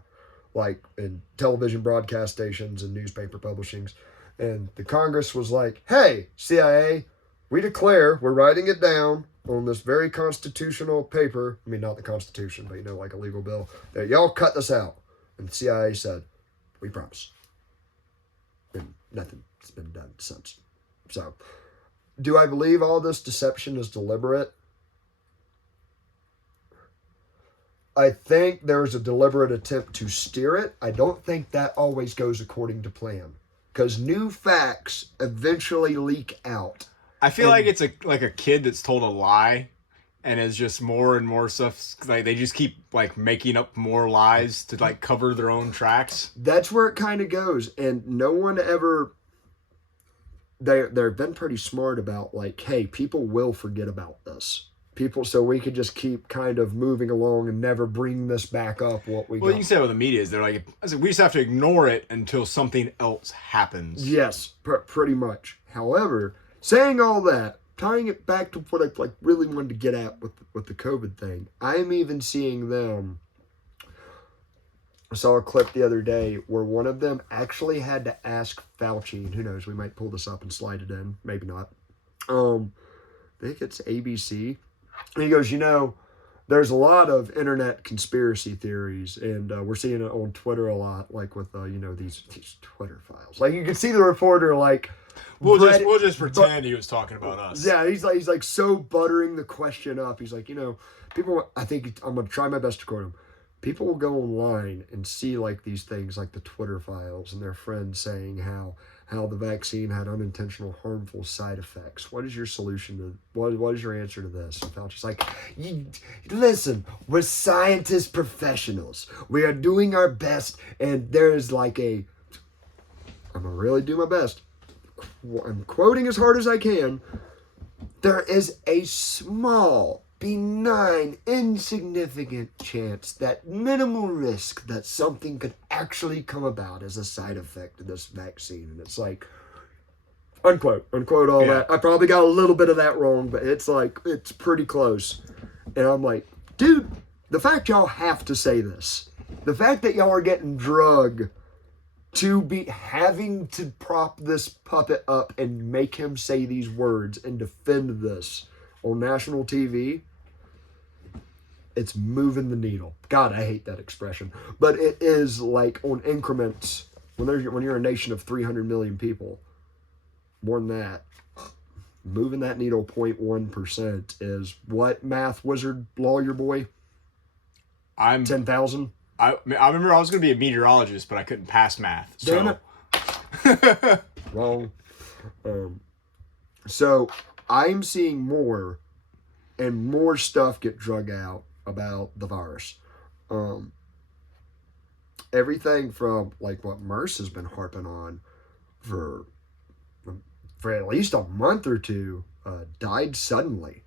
like in television broadcast stations and newspaper publishings. And the Congress was like, hey, CIA, we declare, we're writing it down on this very constitutional paper. I mean, not the Constitution, but, like a legal bill, that y'all cut this out. And the CIA said, we promise. And nothing's been done since. So, do I believe all this deception is deliberate? I think there's a deliberate attempt to steer it. I don't think that always goes according to plan. Because new facts eventually leak out. I feel like it's like a kid that's told a lie, and is just more and more stuff. Like they just keep like making up more lies to like cover their own tracks. That's where it kind of goes, and no one ever. They've been pretty smart about like, hey, people will forget about this. So we could just keep kind of moving along and never bring this back up. You can say with the media is they're like, we just have to ignore it until something else happens. Yes, pretty much. However, saying all that, tying it back to what I like really wanted to get at with the COVID thing, I'm even seeing them. I saw a clip the other day where one of them actually had to ask Fauci, and who knows, we might pull this up and slide it in, maybe not. I think it's ABC. And he goes, there's a lot of internet conspiracy theories, and we're seeing it on Twitter a lot, like with, these Twitter files. Like, you can see the reporter, like... We'll just pretend he was talking about us. Yeah, he's like so buttering the question up. He's like, people... I think I'm going to try my best to quote him. people will go online and see like these things like the Twitter files and their friends saying how the vaccine had unintentional harmful side effects. What is your solution to what is your answer to this? And Fauci's like, listen, we're scientists professionals. We are doing our best, and there's like I'm gonna really do my best. I'm quoting as hard as I can. There is a small, benign, insignificant chance, that minimal risk that something could actually come about as a side effect of this vaccine. And it's like, unquote all that. I probably got a little bit of that wrong, but it's like, it's pretty close. And I'm like, dude, the fact y'all have to say this, the fact that y'all are getting drugged to be having to prop this puppet up and make him say these words and defend this on national TV, it's moving the needle. God, I hate that expression. But it is like on increments. When you're a nation of 300 million people, more than that, moving that needle 0.1% is what, math wizard, lawyer boy? 10,000? I remember I was going to be a meteorologist, but I couldn't pass math. So. Damn it. Wrong. So I'm seeing more and more stuff get drug out about the virus. Everything from like what Merce has been harping on for at least a month or two, died suddenly.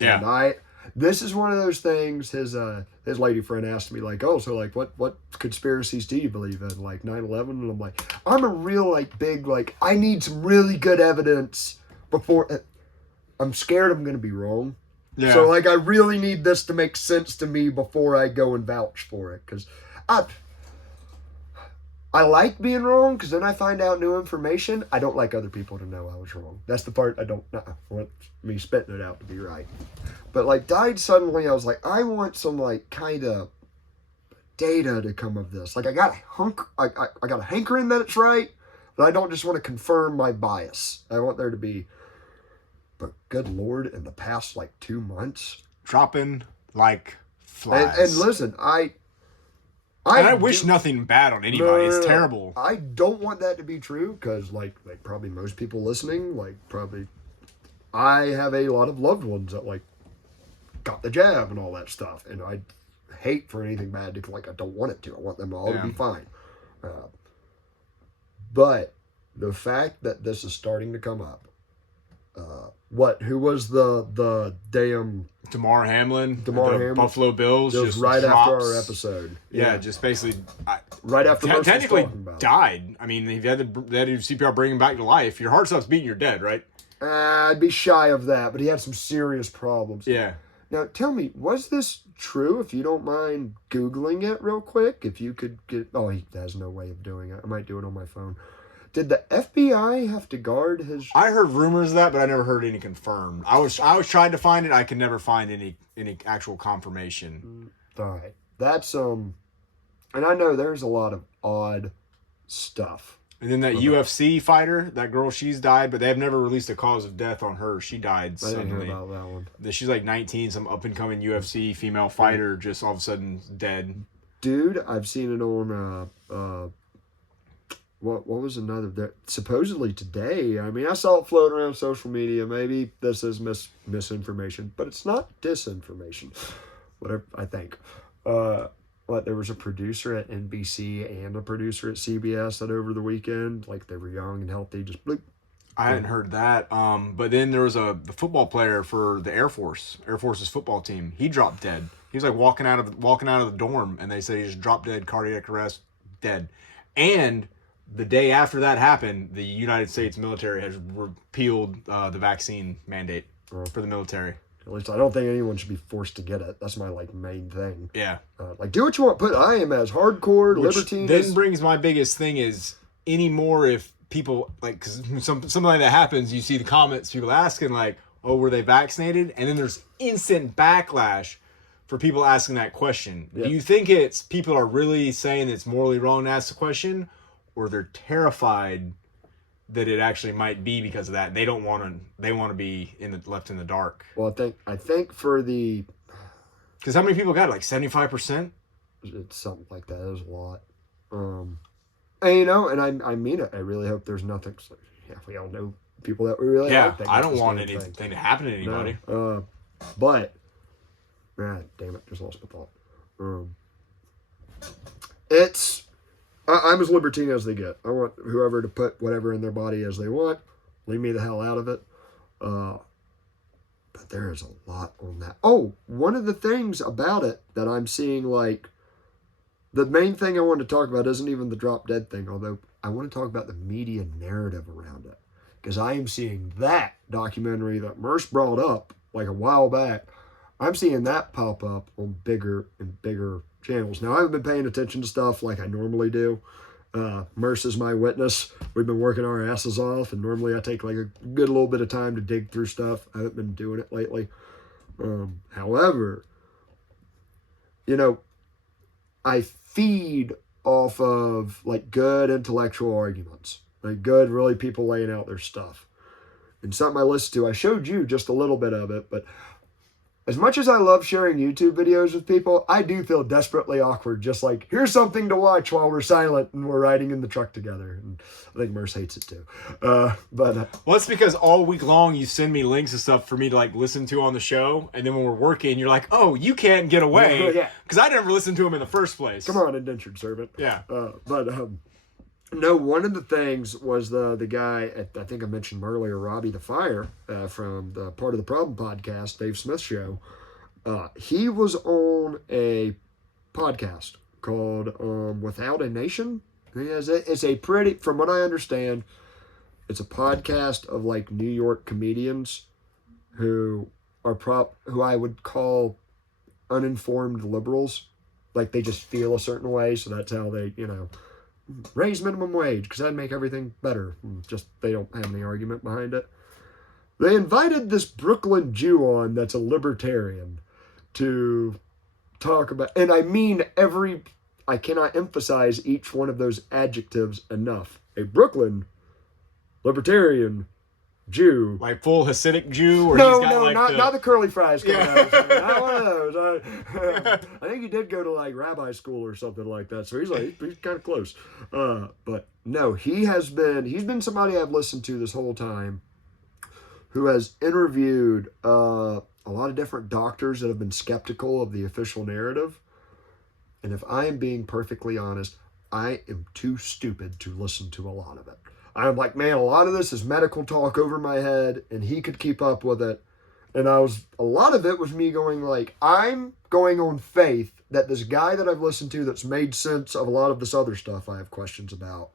Yeah. And this is one of those things. His lady friend asked me like, oh, so like what conspiracies do you believe in, like 9/11? And I'm like, I'm a real like big like, I need some really good evidence before. I'm scared I'm gonna be wrong. Yeah. So like, I really need this to make sense to me before I go and vouch for it, because I like being wrong, because then I find out new information. I don't like other people to know I was wrong. That's the part I don't want me spitting it out to be right. But like, died suddenly, I was like, I want some like kind of data to come of this. Like, I got a hankering that it's right, but I don't just want to confirm my bias. I want there to be. But good Lord, in the past like 2 months, dropping like flies. And listen, I wish nothing bad on anybody. It's terrible. I don't want that to be true, because like probably most people listening, like probably I have a lot of loved ones that like got the jab and all that stuff, and I hate for anything bad to, like, I don't want it to. I want them all to be fine. But the fact that this is starting to come up, who was the damn Damar Hamlin, Hamlin, Buffalo Bills, just right after our episode. Yeah, just basically right after technically died. I mean, if they had to do CPR, bring him back to life. Your heart stops beating, you're dead, right? I'd be shy of that, but he had some serious problems. Yeah. Now, tell me, was this true? If you don't mind Googling it real quick, if you could get... Oh, he has no way of doing it. I might do it on my phone. Did the FBI have to guard his... I heard rumors of that, but I never heard any confirmed. I was trying to find it. I could never find any actual confirmation. All right. That's... And I know there's a lot of odd stuff. And then that UFC fighter, that girl, she's died, but they have never released a cause of death on her. She died suddenly. I didn't hear about that one. She's like 19, some up-and-coming UFC female fighter, just all of a sudden dead. Dude, I've seen it on, what was another, supposedly today, I mean, I saw it float around social media. Maybe this is misinformation, but it's not disinformation. Whatever, I think. There was a producer at NBC and a producer at CBS that over the weekend, like, they were young and healthy, just bloop. I hadn't heard that. But then there was the football player for the Air Force's football team. He dropped dead. He was like walking out of the dorm, and they said he just dropped dead, cardiac arrest, dead. And the day after that happened, the United States military has repealed the vaccine mandate for the military. At least I don't think anyone should be forced to get it. That's my main thing. Yeah. Do what you want. I am as hardcore libertine. Then brings my biggest thing is anymore if people because something like that happens, you see the comments, people asking like, "Oh, were they vaccinated?" And then there's instant backlash for people asking that question. Yeah. Do you think it's people are really saying it's morally wrong to ask the question, or they're terrified that it actually might be because of that? They don't want to. They want to be left in the dark. Well, I think for the... Because how many people got it? Like 75%? it's something like that. It's a lot. And, you know, and I mean it. I really hope there's nothing. Yeah, we all know people that we really like. I don't want anything to happen to anybody. No. But, damn it, just lost my thought. I'm as libertine as they get. I want whoever to put whatever in their body as they want. Leave me the hell out of it. But there is a lot on that. Oh, one of the things about it that I'm seeing, like, the main thing I want to talk about isn't even the drop dead thing, although I want to talk about the media narrative around it. Because I am seeing that documentary that Merce brought up like a while back. I'm seeing that pop up on bigger and bigger channels. Now, I haven't been paying attention to stuff like I normally do. Merce is my witness. We've been working our asses off, and normally I take like a good little bit of time to dig through stuff. I haven't been doing it lately. However, you know, I feed off of like good intellectual arguments, like good, really people laying out their stuff. And something I listened to, I showed you just a little bit of it, but as much as I love sharing YouTube videos with people, I do feel desperately awkward. Just like, here's something to watch while we're silent and we're riding in the truck together. And I think Merce hates it too. Well, it's because all week long you send me links and stuff for me to like listen to on the show. And then when we're working, you're like, oh, you can't get away. Yeah. Because I never listened to them in the first place. Come on, indentured servant. Yeah. No, one of the things was the guy, I think I mentioned him earlier, Robbie the Fire, from the Part of the Problem podcast, Dave Smith show. He was on a podcast called Without a Nation. It's a pretty, from what I understand, it's a podcast of like New York comedians who are who I would call uninformed liberals. Like they just feel a certain way, so that's how they, you know, raise minimum wage because that'd make everything better. Just they don't have any argument behind it. They invited this Brooklyn Jew on that's a libertarian to talk about, and I mean I cannot emphasize each one of those adjectives enough. A Brooklyn libertarian Jew. Like full Hasidic Jew? Or not the curly fries coming out. Not one of those. I think he did go to like rabbi school or something like that. So he's kind of close. But no, he's been somebody I've listened to this whole time who has interviewed a lot of different doctors that have been skeptical of the official narrative. And if I am being perfectly honest, I am too stupid to listen to a lot of it. I'm like, man, a lot of this is medical talk over my head, and he could keep up with it. And a lot of it was me going like, I'm going on faith that this guy that I've listened to that's made sense of a lot of this other stuff I have questions about,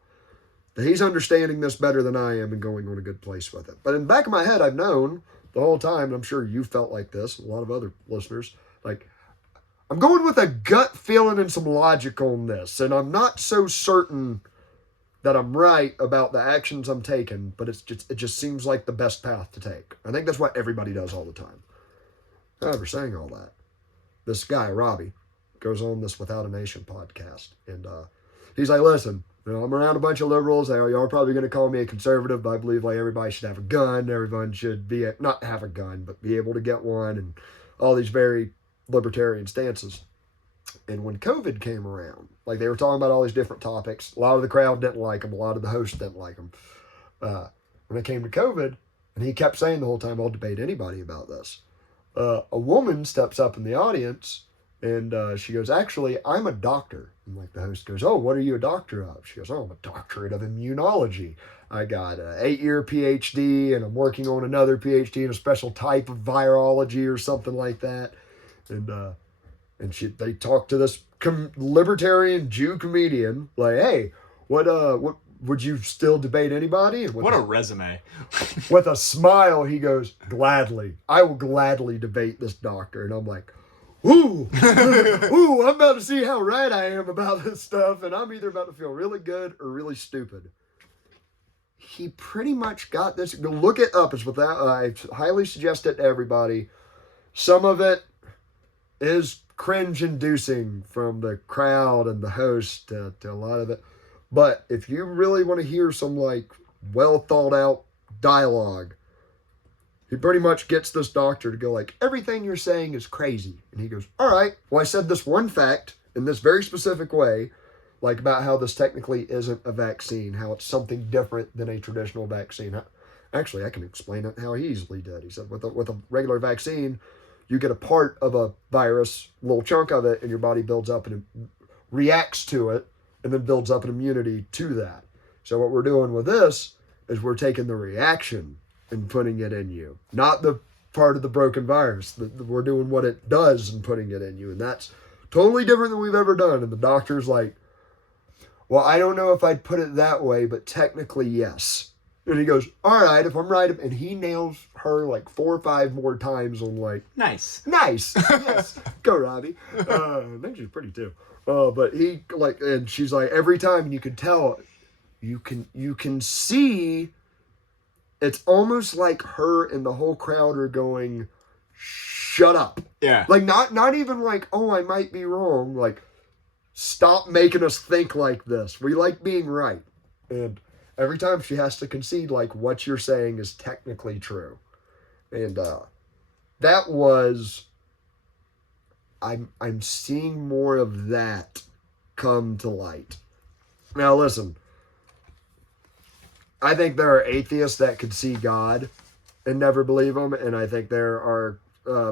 that he's understanding this better than I am and going on a good place with it. But in the back of my head, I've known the whole time, and I'm sure you felt like this, a lot of other listeners, like, I'm going with a gut feeling and some logic on this, and I'm not so certain that I'm right about the actions I'm taking, but it just seems like the best path to take. I think that's what everybody does all the time. However, saying all that, this guy, Robbie, goes on this Without a Nation podcast, and he's like, listen, you know, I'm around a bunch of liberals. Y'all are probably going to call me a conservative, but I believe like everybody should have a gun. Everyone should not have a gun, but be able to get one, and all these very libertarian stances. And when COVID came around, like they were talking about all these different topics, a lot of the crowd didn't like him. A lot of the hosts didn't like him. When it came to COVID, and he kept saying the whole time, I'll debate anybody about this. A woman steps up in the audience, and she goes, actually, I'm a doctor. And like the host goes, oh, what are you a doctor of? She goes, oh, I'm a doctorate of immunology. I got an 8-year PhD, and I'm working on another PhD in a special type of virology or something like that. And they talked to this libertarian Jew comedian, like, hey, what would you still debate anybody? And what a resume. With a smile, he goes, gladly. I will gladly debate this doctor. And I'm like, ooh, I'm about to see how right I am about this stuff. And I'm either about to feel really good or really stupid. He pretty much got this. Go look it up. It's without. I highly suggest it to everybody. Some of it is cringe-inducing from the crowd and the host to a lot of it. But if you really want to hear some like well-thought-out dialogue, he pretty much gets this doctor to go like, everything you're saying is crazy. And he goes, all right, well, I said this one fact, in this very specific way, like about how this technically isn't a vaccine, how it's something different than a traditional vaccine. Actually, I can explain it how he easily did. He said with a regular vaccine, you get a part of a virus, a little chunk of it, and your body builds up and it reacts to it, and then builds up an immunity to that. So what we're doing with this is we're taking the reaction and putting it in you, not the part of the broken virus. We're doing what it does and putting it in you, and that's totally different than we've ever done. And the doctor's like, well, I don't know if I'd put it that way, but technically yes. And he goes, all right, if I'm right. And he nails her like 4 or 5 more times on like, Nice. Yes. Go, Robbie. I think she's pretty too. But he like, and she's like, every time you can tell, you can see, it's almost like her and the whole crowd are going, shut up. Yeah. Like not even like, oh, I might be wrong. Like, stop making us think like this. We like being right. And every time she has to concede, like, what you're saying is technically true. And that was, I'm seeing more of that come to light. Now, listen, I think there are atheists that could see God and never believe him. And I think there are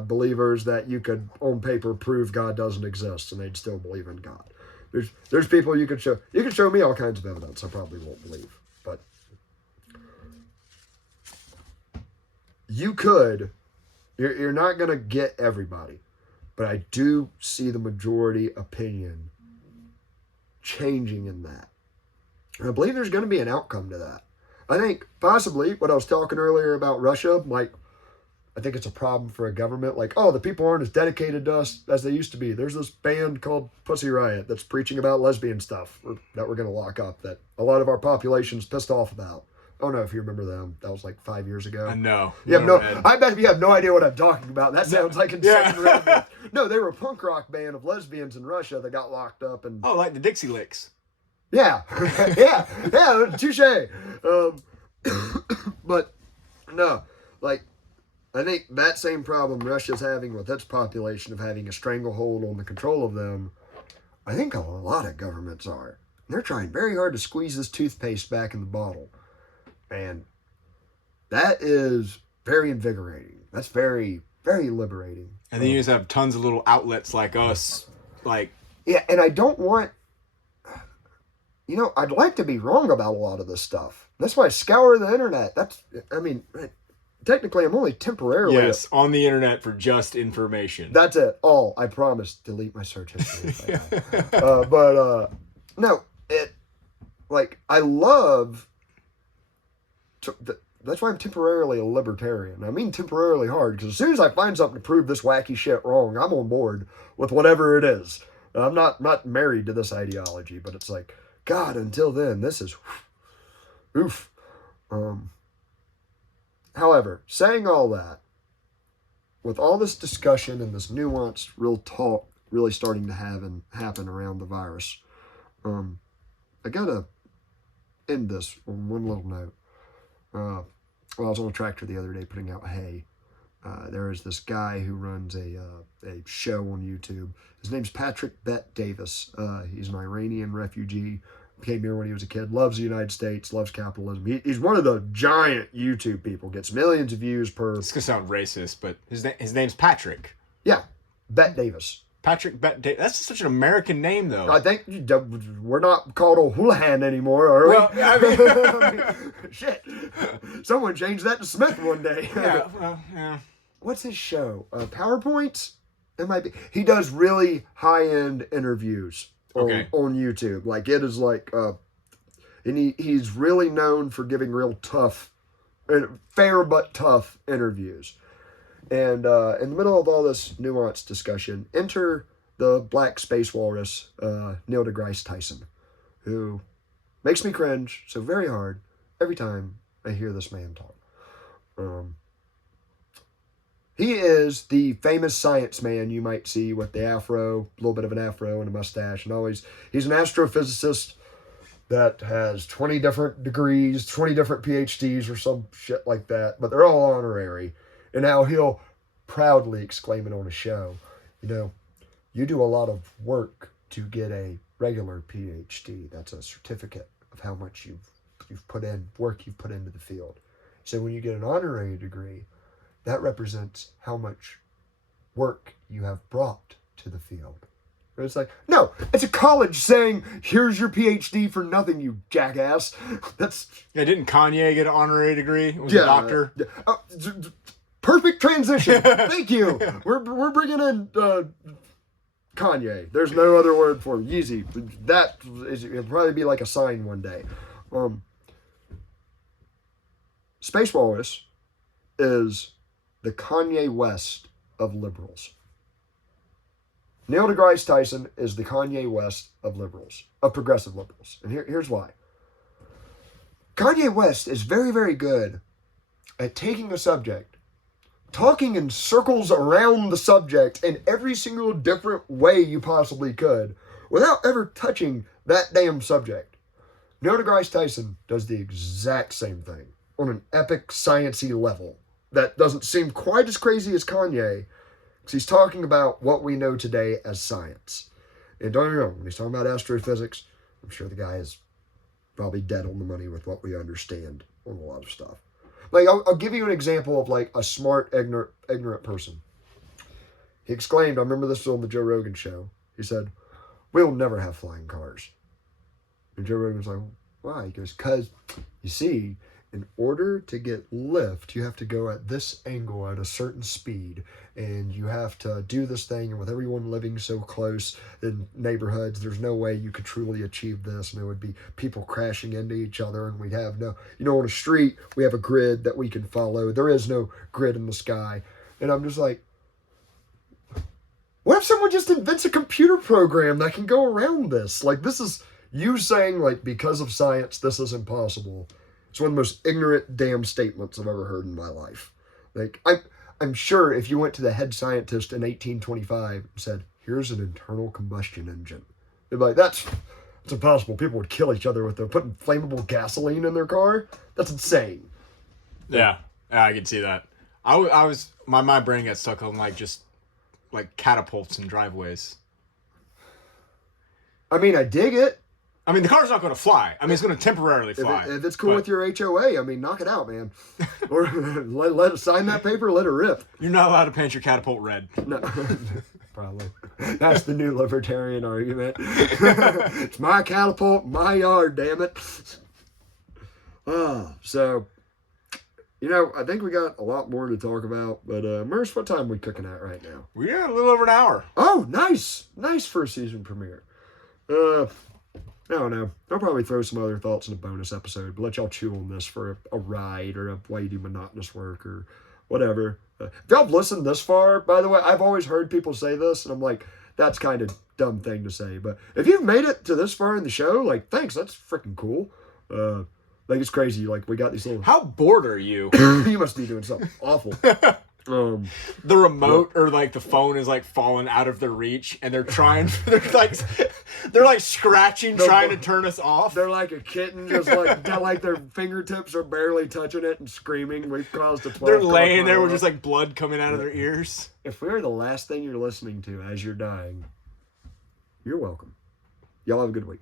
believers that you could, on paper, prove God doesn't exist and they'd still believe in God. There's people you can show me all kinds of evidence I probably won't believe. But you're not going to get everybody, but I do see the majority opinion changing in that. And I believe there's going to be an outcome to that. I think possibly what I was talking earlier about Russia, like, I think it's a problem for a government. Like, oh, the people aren't as dedicated to us as they used to be. There's this band called Pussy Riot that's preaching about lesbian stuff that we're going to lock up that a lot of our population's pissed off about. I don't know if you remember them. That was like 5 years ago. No. I bet you have no idea what I'm talking about. That sounds like insane. Yeah. No, they were a punk rock band of lesbians in Russia that got locked up. And oh, like the Dixie Licks. Yeah. yeah, touche. But no, like, I think that same problem Russia's having with its population of having a stranglehold on the control of them, I think a lot of governments are. They're trying very hard to squeeze this toothpaste back in the bottle. And that is very invigorating. That's very, very liberating. And then you just have tons of little outlets like us. Like, yeah, and I don't want, I'd like to be wrong about a lot of this stuff. That's why I scour the internet. Technically, I'm only temporarily. Yes, on the internet for just information. That's it. All. I promise. Delete my search history. No, I love. That's why I'm temporarily a libertarian. I mean temporarily hard, because as soon as I find something to prove this wacky shit wrong, I'm on board with whatever it is. I'm not married to this ideology, but it's like, God, until then, this is oof. However, saying all that, with all this discussion and this nuanced, real talk really starting to happen around the virus, I gotta end this on one little note. I was on a tractor the other day putting out hay. There is this guy who runs a show on YouTube. His name's Patrick Bet Davis. He's an Iranian refugee. Came here when he was a kid. Loves the United States. Loves capitalism. He's one of the giant YouTube people. Gets millions of views per. It's gonna sound racist, but his name's Patrick. Yeah, Bet Davis. Patrick Bet Davis. That's such an American name, though. I think we're not called O'Houlihan anymore, are we? Well, I mean, shit. Someone changed that to Smith one day. Yeah. What's his show? PowerPoints? It might be. He does really high-end interviews on YouTube. Like, it is like, and he's really known for giving real tough, fair but tough interviews. And in the middle of all this nuanced discussion, enter the black space walrus, Neil deGrasse Tyson, who makes me cringe so very hard every time I hear this man talk. He is the famous science man you might see with the afro, a little bit of an afro and a mustache, and he's an astrophysicist that has 20 different degrees, 20 different PhDs or some shit like that, but they're all honorary. And now he'll proudly exclaim it on a show, you do a lot of work to get a regular PhD. That's a certificate of how much you've put in, work you've put into the field. So when you get an honorary degree, that represents how much work you have brought to the field. And it's like, no, it's a college saying, here's your PhD for nothing, you jackass. That's... Yeah, didn't Kanye get an honorary degree? Was a doctor? Perfect transition. Thank you. We're bringing in Kanye. There's no other word for Yeezy. That is, it'll probably be like a sign one day. Space Walrus is the Kanye West of liberals. Neil deGrasse Tyson is the Kanye West of liberals, of progressive liberals. And here's why. Kanye West is very, very good at taking a subject, talking in circles around the subject in every single different way you possibly could, without ever touching that damn subject. Neil deGrasse Tyson does the exact same thing on an epic science-y level that doesn't seem quite as crazy as Kanye, because he's talking about what we know today as science. And don't get me wrong, when he's talking about astrophysics, I'm sure the guy is probably dead on the money with what we understand on a lot of stuff. Like, I'll give you an example of, like, a smart, ignorant person. He exclaimed, I remember this on the Joe Rogan show, he said, we'll never have flying cars. And Joe Rogan was like, why? He goes, because, you see, in order to get lift, you have to go at this angle at a certain speed, and you have to do this thing, and with everyone living so close in neighborhoods, there's no way you could truly achieve this, and there would be people crashing into each other, and we'd have no, on a street, we have a grid that we can follow. There is no grid in the sky. And I'm just like, what if someone just invents a computer program that can go around this? Like, this is you saying, like, because of science, this is impossible. It's one of the most ignorant damn statements I've ever heard in my life. Like, I'm sure if you went to the head scientist in 1825 and said, here's an internal combustion engine, they'd be like, that's impossible. People would kill each other with them putting flammable gasoline in their car. That's insane. Yeah, I can see that. I was my brain got stuck on just catapults and driveways. I mean, I dig it. I mean, the car's not going to fly. I mean, it's going to temporarily fly. If it's cool with your HOA, I mean, knock it out, man. Or let it sign that paper, let it rip. You're not allowed to paint your catapult red. No, probably. That's the new libertarian argument. It's my catapult, my yard, damn it. So, I think we got a lot more to talk about. But, Merce, what time are we cooking at right now? We're at a little over an hour. Oh, nice. Nice first season premiere. I don't know. I'll probably throw some other thoughts in a bonus episode, but let y'all chew on this for a ride or while you do monotonous work or whatever. If y'all have listened this far, by the way, I've always heard people say this, and I'm like, that's kind of dumb thing to say. But if you've made it to this far in the show, thanks. That's freaking cool. It's crazy. We got these little... How bored are you? You must be doing something awful. The remote or the phone is falling out of their reach, and they're trying. They're scratching, trying to turn us off. They're like a kitten, just their fingertips are barely touching it and screaming. We've caused a 12. They're laying there with just blood coming out of their ears. If we're the last thing you're listening to as you're dying, you're welcome. Y'all have a good week.